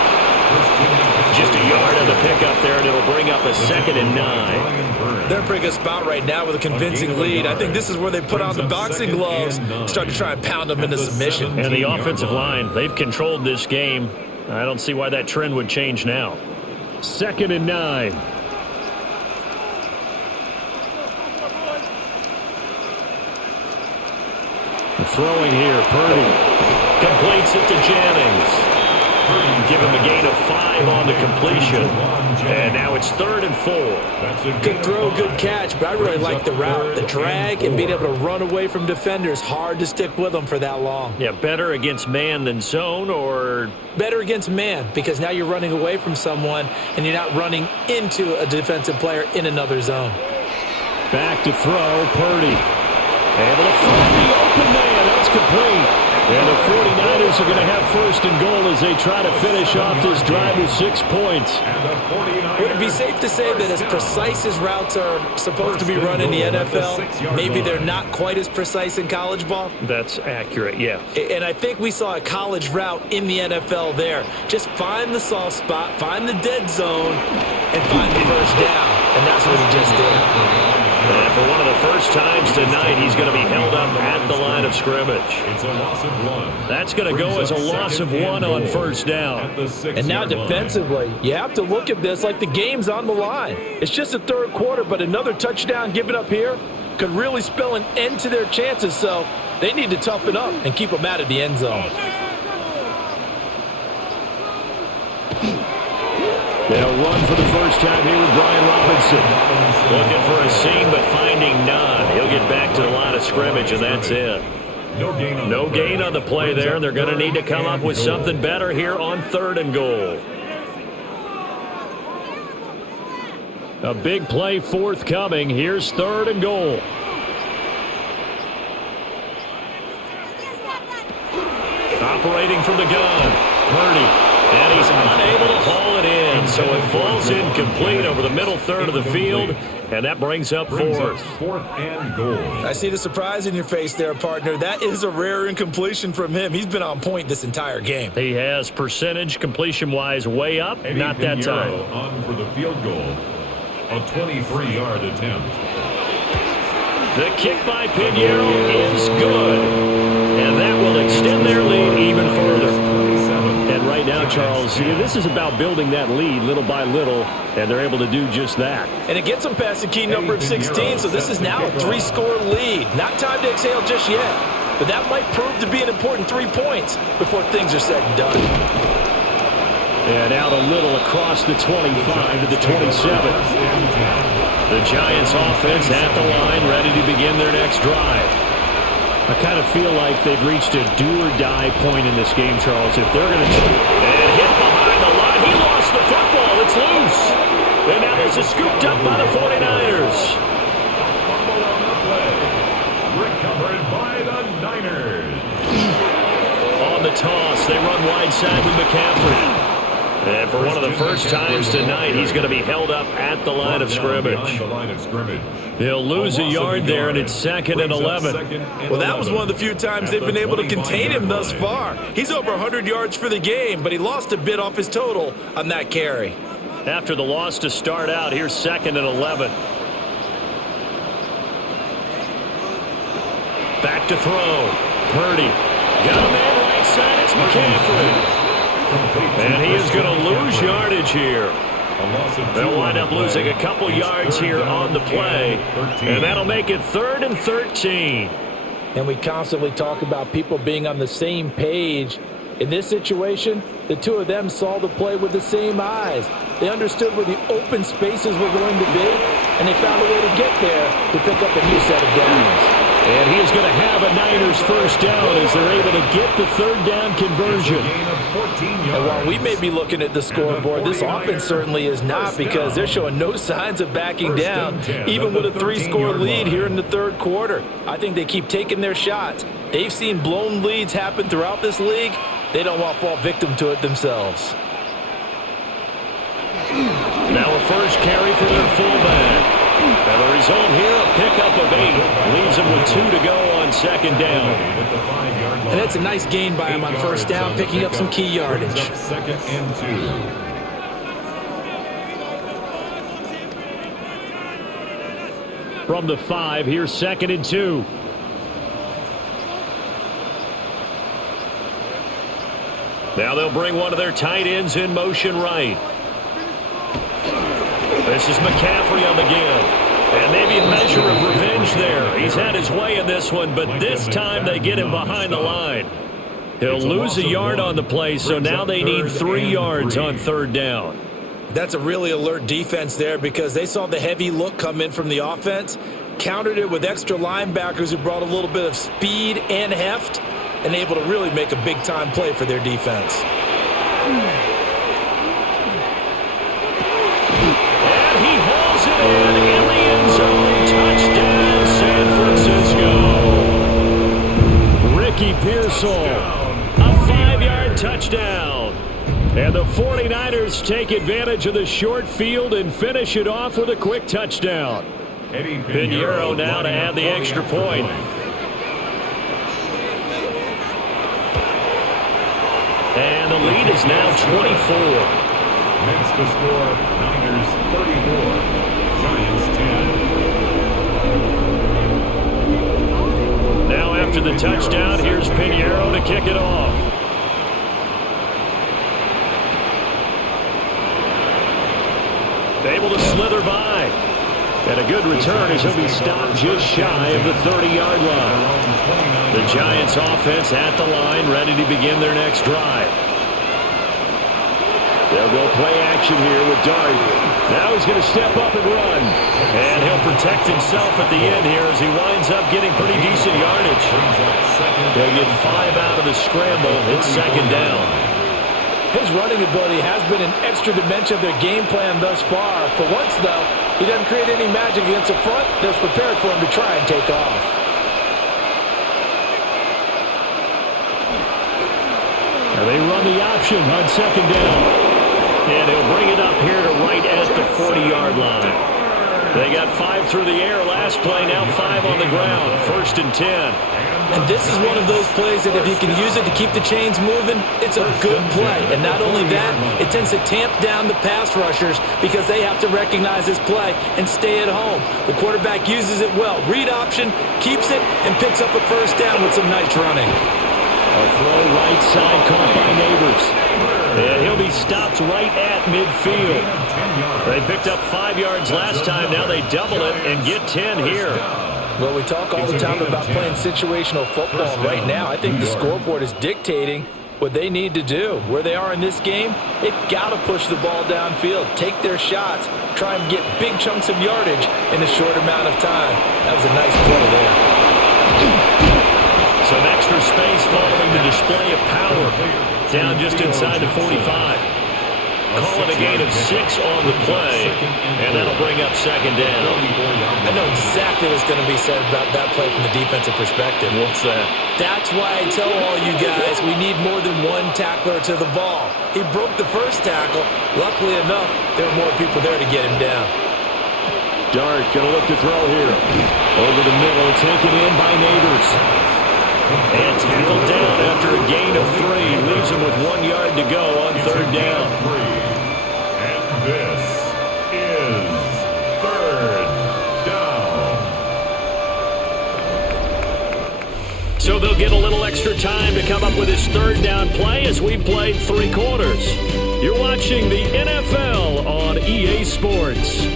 Just a yard on the pickup there, and it'll bring up a 2nd and 9. They're in a pretty good spot right now with a convincing lead. I think this is where they put on the boxing gloves, start to try and pound them into submission. And the offensive line, they've controlled this game. I don't see why that trend would change now. 2nd and 9. Throwing here, Purdy. Completes it to Jennings. Give him a gain of 5 on the completion. And now it's 3rd and 4. Good throw, good catch, but I really like the route. The drag and being able to run away from defenders, hard to stick with them for that long. Yeah, better against man than zone, or? Better against man, because now you're running away from someone and you're not running into a defensive player in another zone. Back to throw, Purdy. Able to find the open man. That's complete. And the 49ers are going to have first and goal as they try to finish off this drive with 6 points. Would it be safe to say that as precise as routes are supposed to be run in the NFL, maybe they're not quite as precise in college ball? That's accurate, yeah. And I think we saw a college route in the NFL there. Just find the soft spot, find the dead zone, and find the first down. And that's what he just did. And for one of the first times tonight, he's going to be held up at the line of scrimmage. It's a loss of 1. That's going to go as a loss of 1 on first down. And now defensively, you have to look at this like the game's on the line. It's just the third quarter, but another touchdown given up here could really spell an end to their chances. So they need to toughen up and keep them out of the end zone. They'll run for the first time here with Brian Robinson. Looking for a seam, but finding none. He'll get back to the line of scrimmage, and that's it. No gain on the play there, and they're going to need to come up with something better here on 3rd and goal. A big play forthcoming. Here's 3rd and goal. Operating from the gun, Purdy. And he's unable to haul it in, so it falls incomplete over the middle third of the field, and that brings up 4th. 4th and goal. I see the surprise in your face there, partner. That is a rare incompletion from him. He's been on point this entire game. He has percentage completion-wise way up, not that time. On for the field goal, a 23-yard attempt. The kick by Pinheiro is good, and that will extend their lead even further. And right now, Charles, this is about building that lead little by little, and they're able to do just that. And it gets them past the key number of 16, so this is now a 3-score lead. Not time to exhale just yet, but that might prove to be an important 3 points before things are said and done. And out a little across the 25 to the 27. The Giants offense at the line, ready to begin their next drive. I kind of feel like they've reached a do-or-die point in this game, Charles. If they're going to... And hit behind the line. He lost the football. It's loose. And now this is scooped up by the 49ers. Recovered by the Niners. On the toss, they run wide side with McCaffrey. And for one of the first times tonight, he's going to be held up at the line of scrimmage. He'll lose a yard there, and it's 2nd and 11. Well, that was one of the few times they've been able to contain him thus far. He's over 100 yards for the game, but he lost a bit off his total on that carry. After the loss to start out, here's 2nd and 11. Back to throw. Purdy. Got a man right side. It's McCaffrey. And he is going to lose yardage here. They'll wind up losing a couple yards here on the play. And that'll make it 3rd and 13. And we constantly talk about people being on the same page. In this situation, the two of them saw the play with the same eyes. They understood where the open spaces were going to be, and they found a way to get there to pick up a new set of downs. And he is going to have a Niners first down as they're able to get the 3rd down conversion. And while we may be looking at the scoreboard, this offense certainly is not, because they're showing no signs of backing down, even with a 3-score lead here in the 3rd quarter. I think they keep taking their shots. They've seen blown leads happen throughout this league. They don't want to fall victim to it themselves. Now a first carry for their fullback. And the result here, a pickup of 8. Leaves them with 2 to go on 2nd down. And that's a nice gain by him on first down, picking up some key yardage. 2nd and 2. From the 5, here's 2nd and 2. Now they'll bring one of their tight ends in motion right. This is McCaffrey on the give. And maybe a measure of revenge there. He's had his way in this one, but this time they get him behind the line. He'll lose a yard on the play, so now they need 3 yards on 3rd down. That's a really alert defense there, because they saw the heavy look come in from the offense, countered it with extra linebackers who brought a little bit of speed and heft, and able to really make a big-time play for their defense. And he hauls it in the end zone. Touchdown, San Francisco. Ricky Pierce whistle. A 5-yard touchdown. And the 49ers take advantage of the short field and finish it off with a quick touchdown. Pinheiro now to add the extra point. And the lead is now 24. Makes the score Niners 34, Giants 10. Now after the touchdown, here's Pinheiro to kick it off. Able to slither by. And a good return as he'll be stopped just shy of the 30-yard line. The Giants offense at the line, ready to begin their next drive. They'll go play action here with Dart. Now he's going to step up and run. And he'll protect himself at the end here as he winds up getting pretty decent yardage. They'll get 5 out of the scramble. It's second down. His running ability has been an extra dimension of their game plan thus far. For once, though, he doesn't create any magic against the front. They're prepared for him to try and take off. Now they run the option on second down. And he'll bring it up here to right at the 40-yard line. They got 5 through the air last play, now 5 on the ground. First and 10. And this is one of those plays that if you can use it to keep the chains moving, it's a good play. And not only that, it tends to tamp down the pass rushers because they have to recognize this play and stay at home. The quarterback uses it well. Read option, keeps it, and picks up a first down with some nice running. A throw right side caught by Neighbors. And he'll be stopped right at midfield. They picked up 5 yards last time. Now they double it and get 10 here. Well, we talk all the time about playing situational football. Right now, I think the scoreboard is dictating what they need to do. Where they are in this game, they've got to push the ball downfield, take their shots, try and get big chunks of yardage in a short amount of time. That was a nice play there. Some extra space following the display of power. Down just inside the 45. Call it a gain of 6 on the play, and that'll bring up second down. I know exactly what's going to be said about that play from the defensive perspective. What's that? That's why I tell all you guys we need more than one tackler to the ball. He broke the first tackle. Luckily enough, there were more people there to get him down. Dart going to look to throw here. Over the middle, taken in by Neighbors. And tackled down after a gain of 3. Leaves him with 1 yard to go on third down. And this is third down. So they'll get a little extra time to come up with his third down play as we've played 3 quarters. You're watching the NFL on EA Sports.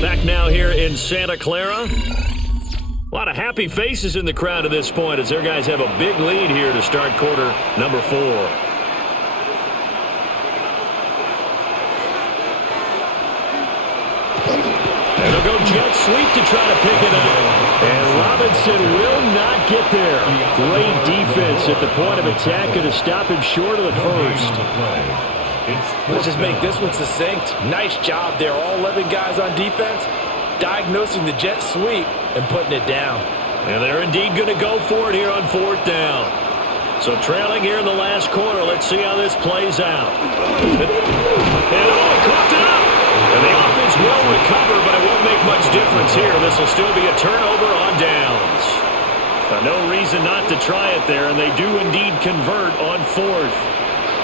Back now here in Santa Clara. A lot of happy faces in the crowd at this point as their guys have a big lead here to start quarter number 4. And they'll go jet sweep to try to pick it up. And Robinson will not get there. Great defense at the point of attack and to stop him short of the first. Let's just make this one succinct. Nice job there. All 11 guys on defense diagnosing the jet sweep and putting it down. And they're indeed going to go for it here on fourth down. So trailing here in the last quarter. Let's see how this plays out. And coughed it up. And the offense will recover, but it won't make much difference here. This will still be a turnover on downs. No reason not to try it there, and they do indeed convert on fourth.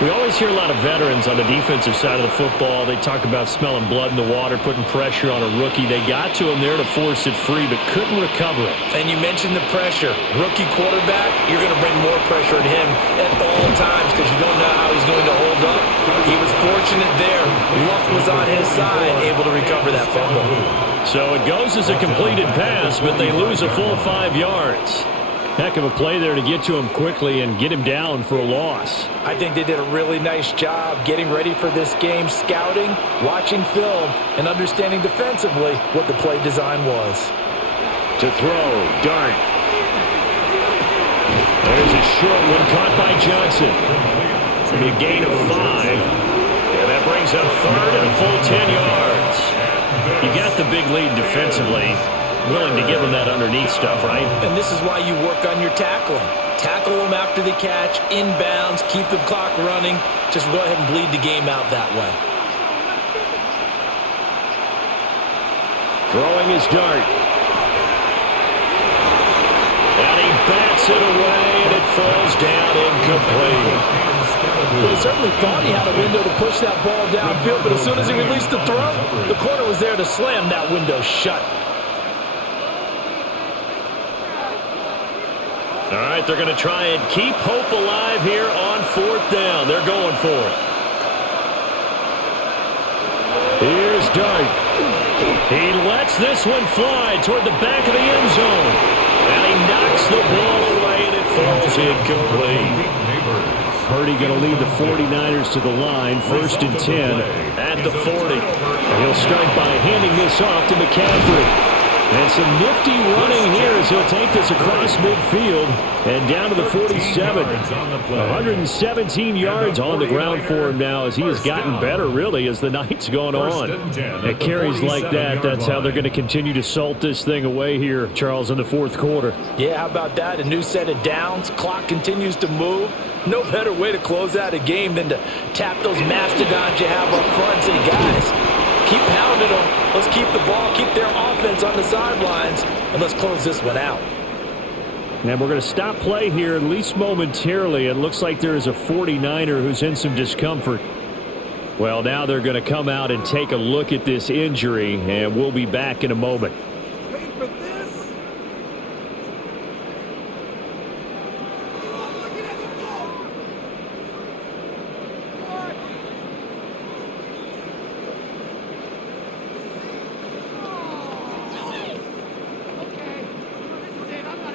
We always hear a lot of veterans on the defensive side of the football. They talk about smelling blood in the water, putting pressure on a rookie. They got to him there to force it free, but couldn't recover it. And you mentioned the pressure. Rookie quarterback, you're going to bring more pressure at him at all times because you don't know how he's going to hold up. He was fortunate there. Luck was on his side, able to recover that fumble. So it goes as a completed pass, but they lose a full 5 yards. Heck of a play there to get to him quickly and get him down for a loss. I think they did a really nice job getting ready for this game, scouting, watching film, and understanding defensively what the play design was. To throw, Dart. There's a short one caught by Johnson. It's going to be a gain of 5. And that brings up third and a full 10 yards. You got the big lead defensively. Willing to give them that underneath stuff, right? And this is why you work on your tackling. Tackle them after the catch, inbounds, keep the clock running. Just go ahead and bleed the game out that way. Throwing his dart. And he bats it away, and it falls down incomplete. Well, he certainly thought he had a window to push that ball downfield, but as soon as he released the throw, the corner was there to slam that window shut. All right, they're going to try and keep hope alive here on 4th down. They're going for it. Here's Dart. He lets this one fly toward the back of the end zone. And he knocks the ball away, and it falls incomplete. Purdy going to lead the 49ers to the line, 1st and 10 at the 40. And he'll start by handing this off to McCaffrey. And some nifty running here as he'll take this across midfield and down to the 47. 117 yards on the ground for him now as he has gotten better, really, as the night's gone on. At carries like that, that's how they're going to continue to salt this thing away here, Charles, in the 4th quarter. Yeah, how about that? A new set of downs. Clock continues to move. No better way to close out a game than to tap those mastodons you have up front and say, guys, keep pounding them. Let's keep the ball, keep their offense on the sidelines, and let's close this one out. And we're going to stop play here, at least momentarily. It looks like there is a 49er who's in some discomfort. Well, now they're going to come out and take a look at this injury, and we'll be back in a moment.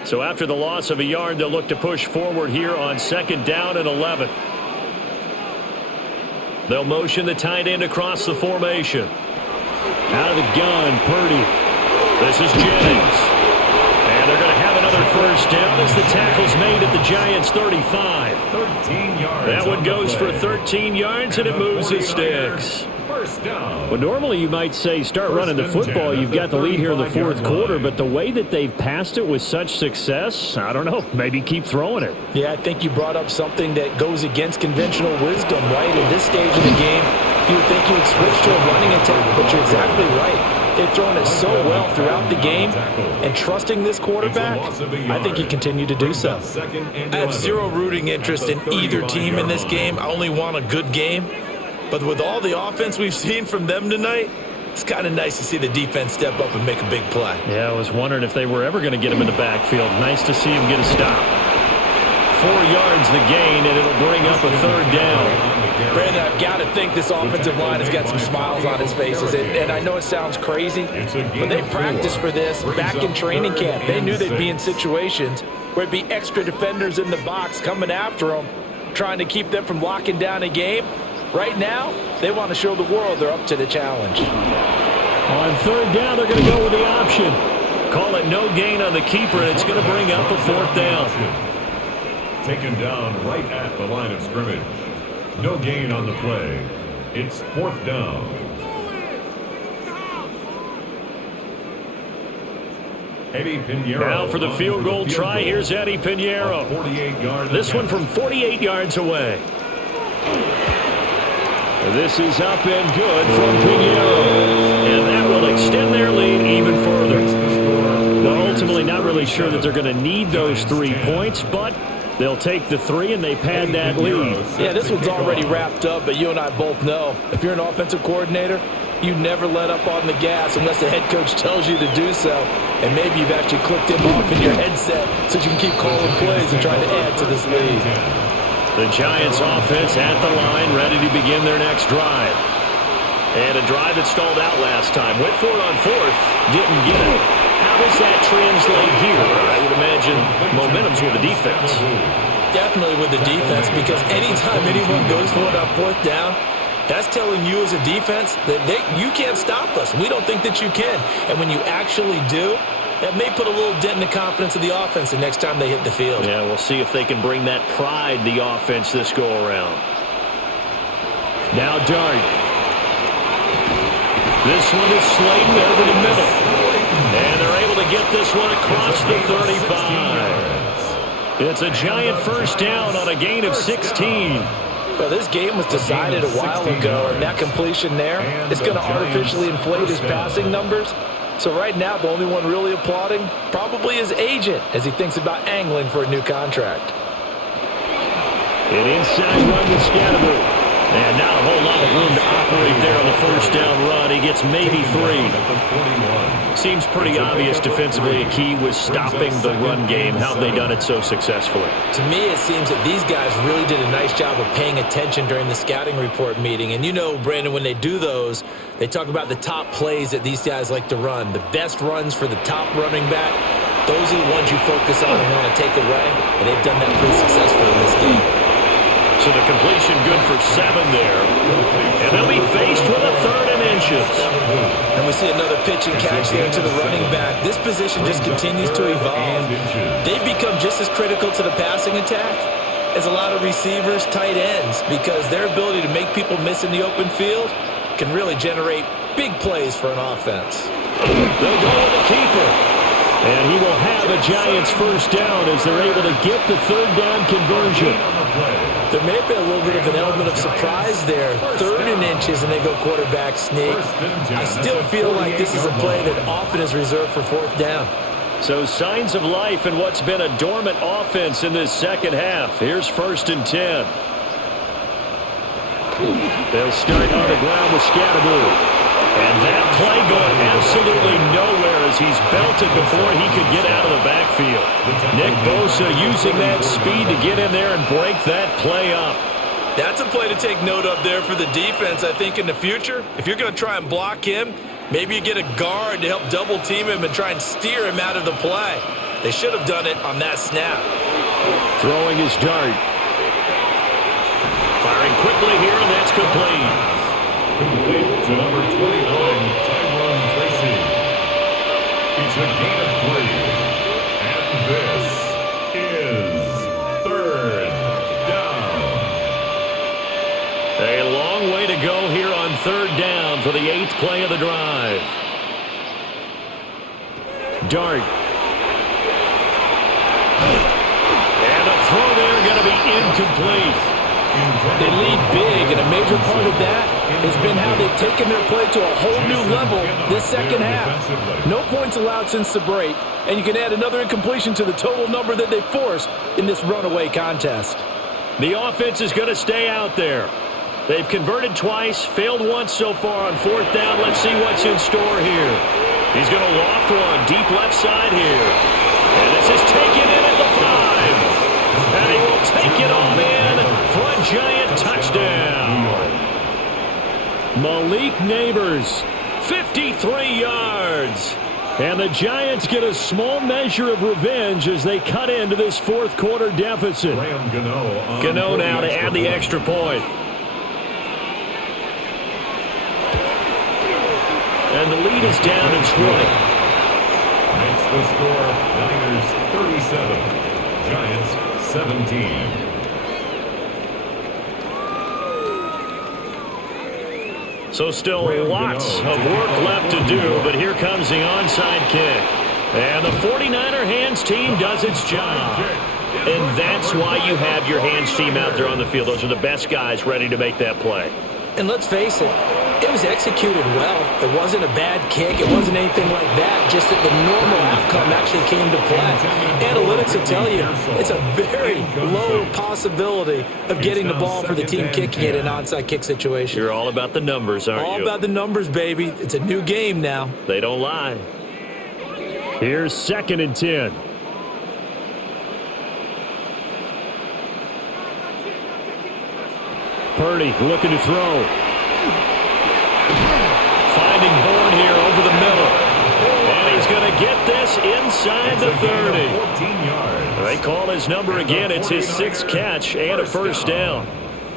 So after the loss of a yard, they'll look to push forward here on 2nd down and 11. They'll motion the tight end across the formation. Out of the gun, Purdy. This is Jennings. And they're going to have another 1st down as the tackle's made at the Giants' 35. 13 yards. That one goes for 13 yards, and it moves his sticks. Well, normally you might say start running the football. You've got the lead here in the 4th quarter, but the way that they've passed it with such success, I don't know, maybe keep throwing it. Yeah, I think you brought up something that goes against conventional wisdom, right? At this stage of the game, you would think you would switch to a running attack, but you're exactly right. They've thrown it so well throughout the game, and trusting this quarterback, I think you continue to do so. I have zero rooting interest in either team in this game. I only want a good game. But with all the offense we've seen from them tonight, it's kind of nice to see the defense step up and make a big play. Yeah, I was wondering if they were ever going to get him in the backfield. Nice to see him get a stop. 4 yards the gain, and it'll bring up a 3rd down. Brandon, I've got to think this offensive line has got some smiles on its faces. And I know it sounds crazy, but they practiced for this back in training camp. They knew they'd be in situations where it'd be extra defenders in the box coming after them, trying to keep them from locking down a game. Right now, they want to show the world they're up to the challenge. On 3rd down, they're going to go with the option. Call it no gain on the keeper, and it's going to bring up a 4th down. Taken down right at the line of scrimmage. No gain on the play. It's 4th down. Eddie Pinheiro. Now for the field goal try, here's Eddie Pinheiro. This one from 48 yards away. This is up and good from Pinheiro. And that will extend their lead even further. Well, ultimately not really sure that they're going to need those 3 points, but they'll take the 3 and they pad that lead. Yeah, this one's already wrapped up, but you and I both know if you're an offensive coordinator, you never let up on the gas unless the head coach tells you to do so. And maybe you've actually clicked him off in your headset so you can keep calling plays and trying to add to this lead. The Giants offense at the line, ready to begin their next drive. And a drive that stalled out last time. Went for it on 4th, didn't get it. How does that translate here? I would imagine momentum's with the defense. Definitely with the defense, because anytime anyone goes for it on 4th down, that's telling you as a defense that you can't stop us. We don't think that you can. And when you actually do, that may put a little dent in the confidence of the offense the next time they hit the field. Yeah, we'll see if they can bring that pride, the offense, this go-around. Now Dart. This one is Slayton over the middle. And they're able to get this one across the 35. It's a giant first down on a gain of 16. Well, this game was decided a while ago, and that completion there is going to artificially inflate his passing numbers. So right now, the only one really applauding probably his agent as he thinks about angling for a new contract. An inside run with Scatterbo. And not a whole lot of room to operate there on the first down run. He gets maybe 3. Seems pretty obvious defensively a key was stopping the run game. How have they done it so successfully? To me, it seems that these guys really did a nice job of paying attention during the scouting report meeting. And you know, Brandon, when they do those, they talk about the top plays that these guys like to run. The best runs for the top running back, those are the ones you focus on and want to take away. And they've done that pretty successfully in this game. So the completion good for 7 there. And they'll be faced with a 3rd and inches. And we see another pitch and catch there to the running back. This position just continues to evolve. They've become just as critical to the passing attack as a lot of receivers, tight ends, because their ability to make people miss in the open field can really generate big plays for an offense. They'll go with the keeper. And he will have a Giants first down as they're able to get the 3rd down conversion. There may have been a little bit of an element of surprise there. 3rd and inches, and they go quarterback sneak. I still feel like this is a play that often is reserved for 4th down. So signs of life in what's been a dormant offense in this second half. Here's 1st and 10. They'll start on the ground with Scatterbo. And that play going absolutely nowhere as he's belted before he could get out of the backfield. Nick Bosa using that speed to get in there and break that play up. That's a play to take note of there for the defense, I think, in the future. If you're going to try and block him, maybe you get a guard to help double team him and try and steer him out of the play. They should have done it on that snap. Throwing his dart. Firing quickly here, and that's complete. Complete to number 29, Tyrone Tracy. It's a gain of 3. And this is 3rd down. A long way to go here on 3rd down for the 8th play of the drive. Dart. And a throw there going to be incomplete. They lead big, and a major part of that has been how they've taken their play to a whole new level this second half. No points allowed since the break, and you can add another incompletion to the total number that they forced in this runaway contest. The offense is going to stay out there. They've converted twice, failed once so far on 4th down. Let's see what's in store here. He's going to loft one deep left side here. And this is taken in at the 5. And he will take it on in for a Giant touchdown. Malik Neighbors, 53 yards. And the Giants get a small measure of revenge as they cut into this 4th quarter deficit. Gano now to add the extra point. And the lead is down in Detroit. Makes the score Niners 37, Giants 17. So still lots of work left to do, but here comes the onside kick. And the 49er hands team does its job. And that's why you have your hands team out there on the field. Those are the best guys ready to make that play. And let's face it, it was executed well. It wasn't a bad kick. It wasn't anything like that. Just that the normal outcome actually came to play. Analytics will tell you it's a very low possibility of getting the ball for the team kicking it in an onside kick situation. You're all about the numbers, aren't you? All about the numbers, baby. It's a new game now. They don't lie. Here's 2nd and 10. Purdy looking to throw. Finding Bourne here over the middle. And he's going to get this inside the 30. They call his number again. It's his 6th catch and a first down.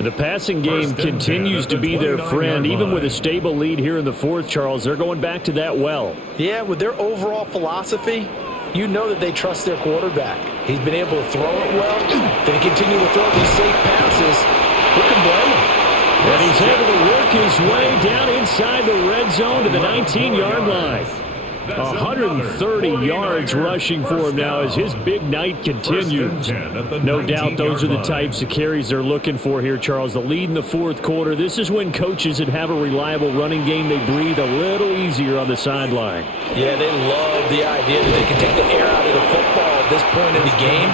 The passing game continues to be their friend. Even with a stable lead here in the 4th, Charles, they're going back to that well. Yeah, with their overall philosophy, you know that they trust their quarterback. He's been able to throw it well. They continue to throw these safe passes. Who can blame him? And he's able to work his way down inside the red zone to the 19-yard line. 130 yards rushing for him now as his big night continues. No doubt those are the types of carries they're looking for here, Charles. The lead in the fourth quarter. This is when coaches that have a reliable running game, they breathe a little easier on the sideline. Yeah, they love the idea that they can take the air out of the football at this point in the game.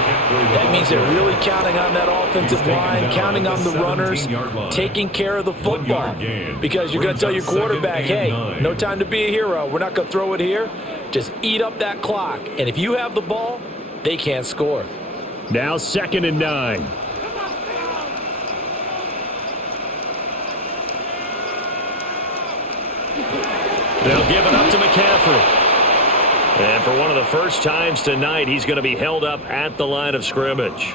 That means they're really counting on that offensive line, counting on the runners, taking care of the football. Because you're going to tell your quarterback, hey, no time to be a hero. We're not going to throw it here. Just eat up that clock. And if you have the ball, they can't score. Now 2nd and 9. They'll give it up to McCaffrey. And for one of the first times tonight, he's going to be held up at the line of scrimmage.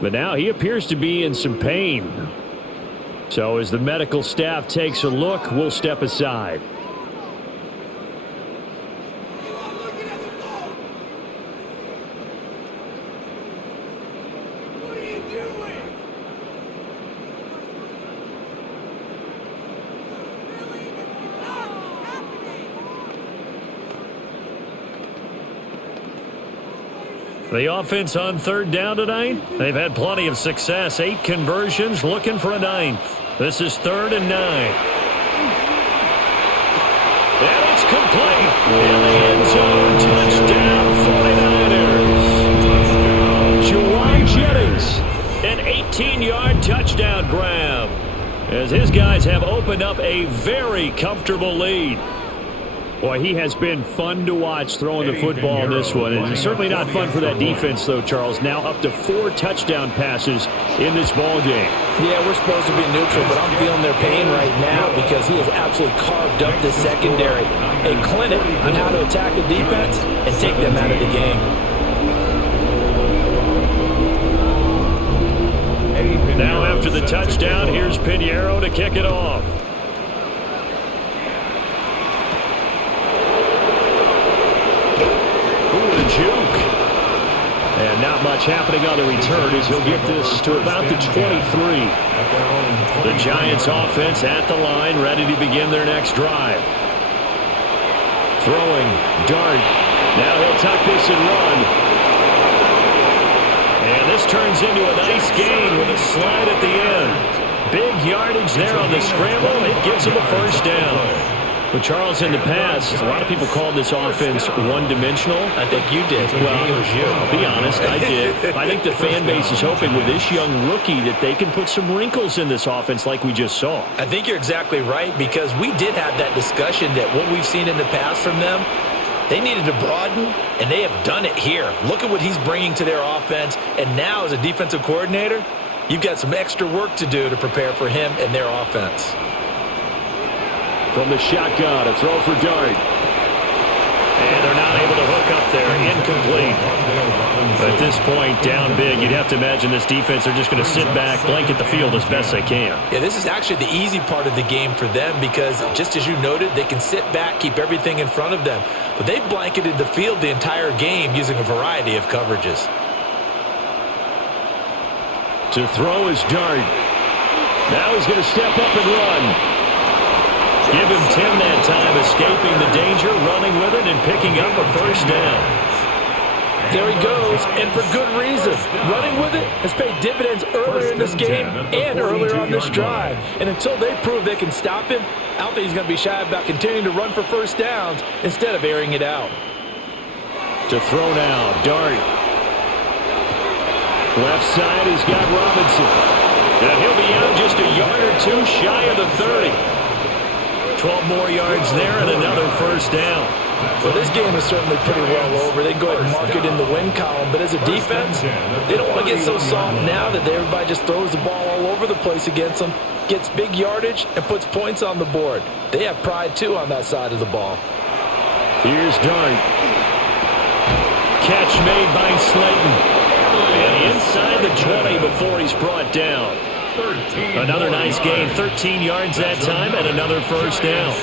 But now he appears to be in some pain. So as the medical staff takes a look, we'll step aside. The offense on 3rd down tonight, they've had plenty of success. 8 conversions, looking for a 9th. This is 3rd and 9. And it's complete. In the end zone, touchdown 49ers. Juwan Jennings, an 18-yard touchdown grab. As his guys have opened up a very comfortable lead. Boy, he has been fun to watch throwing the football in this one. And it's certainly not fun for that defense, though, Charles. Now up to 4 touchdown passes in this ball game. Yeah, we're supposed to be neutral, but I'm feeling their pain right now because he has absolutely carved up this secondary. A clinic on how to attack the defense and take them out of the game. Now after the touchdown, here's Pinheiro to kick it off. Juke. And not much happening on the return as he'll get this to about the 23. The Giants offense at the line, ready to begin their next drive. Throwing, dart. Now he'll tuck this and run. And this turns into a nice gain with a slide at the end. Big yardage there on the scramble. It gets him a first down. But Charles, in the past, a lot of people called this offense one-dimensional. I think you did. Well, it was you. I'll be honest, I did. I think the fan base is hoping with this young rookie that they can put some wrinkles in this offense like we just saw. I think you're exactly right because we did have that discussion that what we've seen in the past from them, they needed to broaden, and they have done it here. Look at what he's bringing to their offense, and now as a defensive coordinator, you've got some extra work to do to prepare for him and their offense. From the shotgun, a throw for Dart. And they're not able to hook up there. Incomplete. At this point, down big, you'd have to imagine this defense are just going to sit back, blanket the field as best they can. Yeah, this is actually the easy part of the game for them because, just as you noted, they can sit back, keep everything in front of them. But they've blanketed the field the entire game using a variety of coverages. To throw is Dart. Now he's going to step up and run. Give him 10 that time, escaping the danger, running with it, and picking up a first down. There he goes, and for good reason. Running with it has paid dividends earlier in this game and earlier on this drive. And until they prove they can stop him, I don't think he's going to be shy about continuing to run for first downs instead of airing it out. To throw now, Dart. Left side, he's got Robinson. And he'll be out just a yard or two shy of the 30. 12 more yards there and another first down. Well, this game is certainly pretty well over. They can go ahead and mark it in the win column. But as a defense, they don't want to get so soft now that everybody just throws the ball all over the place against them, gets big yardage, and puts points on the board. They have pride, too, on that side of the ball. Here's Dart. Catch made by Slayton. And inside the 20 before he's brought down. Another nice gain, 13 yards that time, and another first down.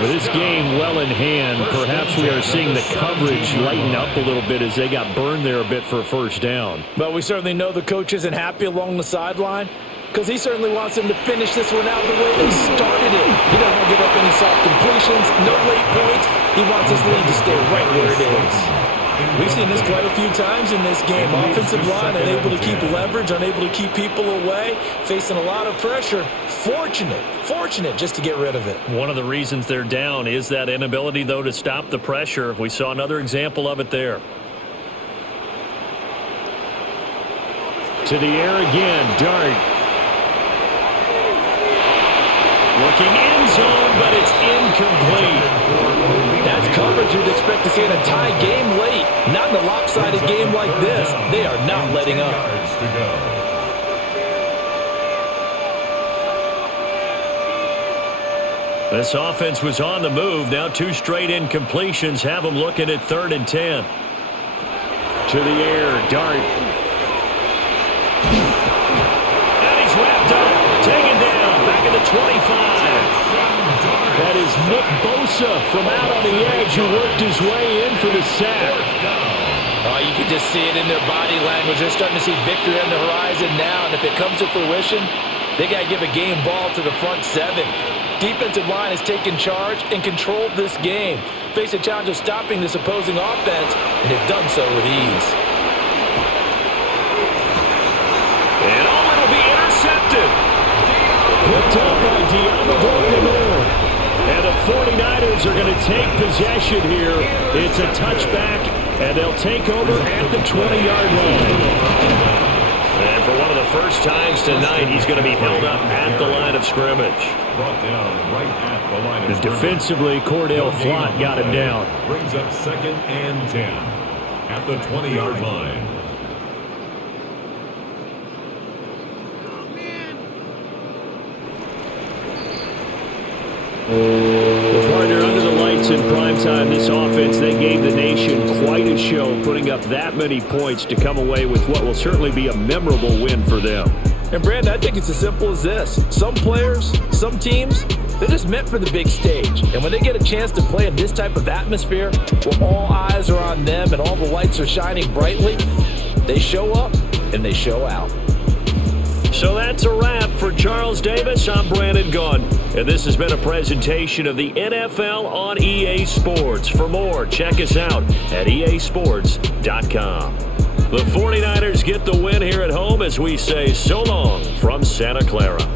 With this game well in hand, perhaps we are seeing the coverage lighten up a little bit as they got burned there a bit for a first down. But we certainly know the coach isn't happy along the sideline. because he certainly wants them to finish this one out the way they started it. He doesn't want to give up any soft completions, no late points. He wants his lead to stay right where it is. We've seen this quite a few times in this game. Offensive line unable to keep leverage, unable to keep people away, facing a lot of pressure. Fortunate just to get rid of it. One of the reasons they're down is that inability, though, to stop the pressure. We saw another example of it there. To the air again, Dart. Looking end zone, but it's incomplete. That's coverage you'd expect to see in a tie game late. Not in a lopsided game like this. They are not letting up. This offense was on the move. Now 2 straight incompletions have them looking at 3rd and 10. To the air, Dart. And he's wrapped up. Taken down. Back at the 25. That is Nick Bosa from out on the edge who worked his way in for the sack. Oh, you can just see it in their body language. They're starting to see victory on the horizon now. And if it comes to fruition, they got to give a game ball to the front 7. Defensive line has taken charge and controlled this game. Face a challenge of stopping this opposing offense, and they've done so with ease. And it'll be intercepted. Picked up by Diablo. And the 49ers are going to take possession here. It's a touchback, and they'll take over at the 20-yard line. And for one of the first times tonight, he's going to be held up at the line of scrimmage. Brought down right at the line of scrimmage. Defensively, Cordell Flott got him down. Brings up 2nd and 10 at the 20-yard line. The partner under the lights in primetime, this offense, they gave the nation quite a show, putting up that many points to come away with what will certainly be a memorable win for them. And Brandon, I think it's as simple as this. Some players, some teams, they're just meant for the big stage. And when they get a chance to play in this type of atmosphere, where all eyes are on them and all the lights are shining brightly, they show up and they show out. So that's a wrap for Charles Davis. I'm Brandon Gunn, and this has been a presentation of the NFL on EA Sports. For more, check us out at easports.com. The 49ers get the win here at home as we say so long from Santa Clara.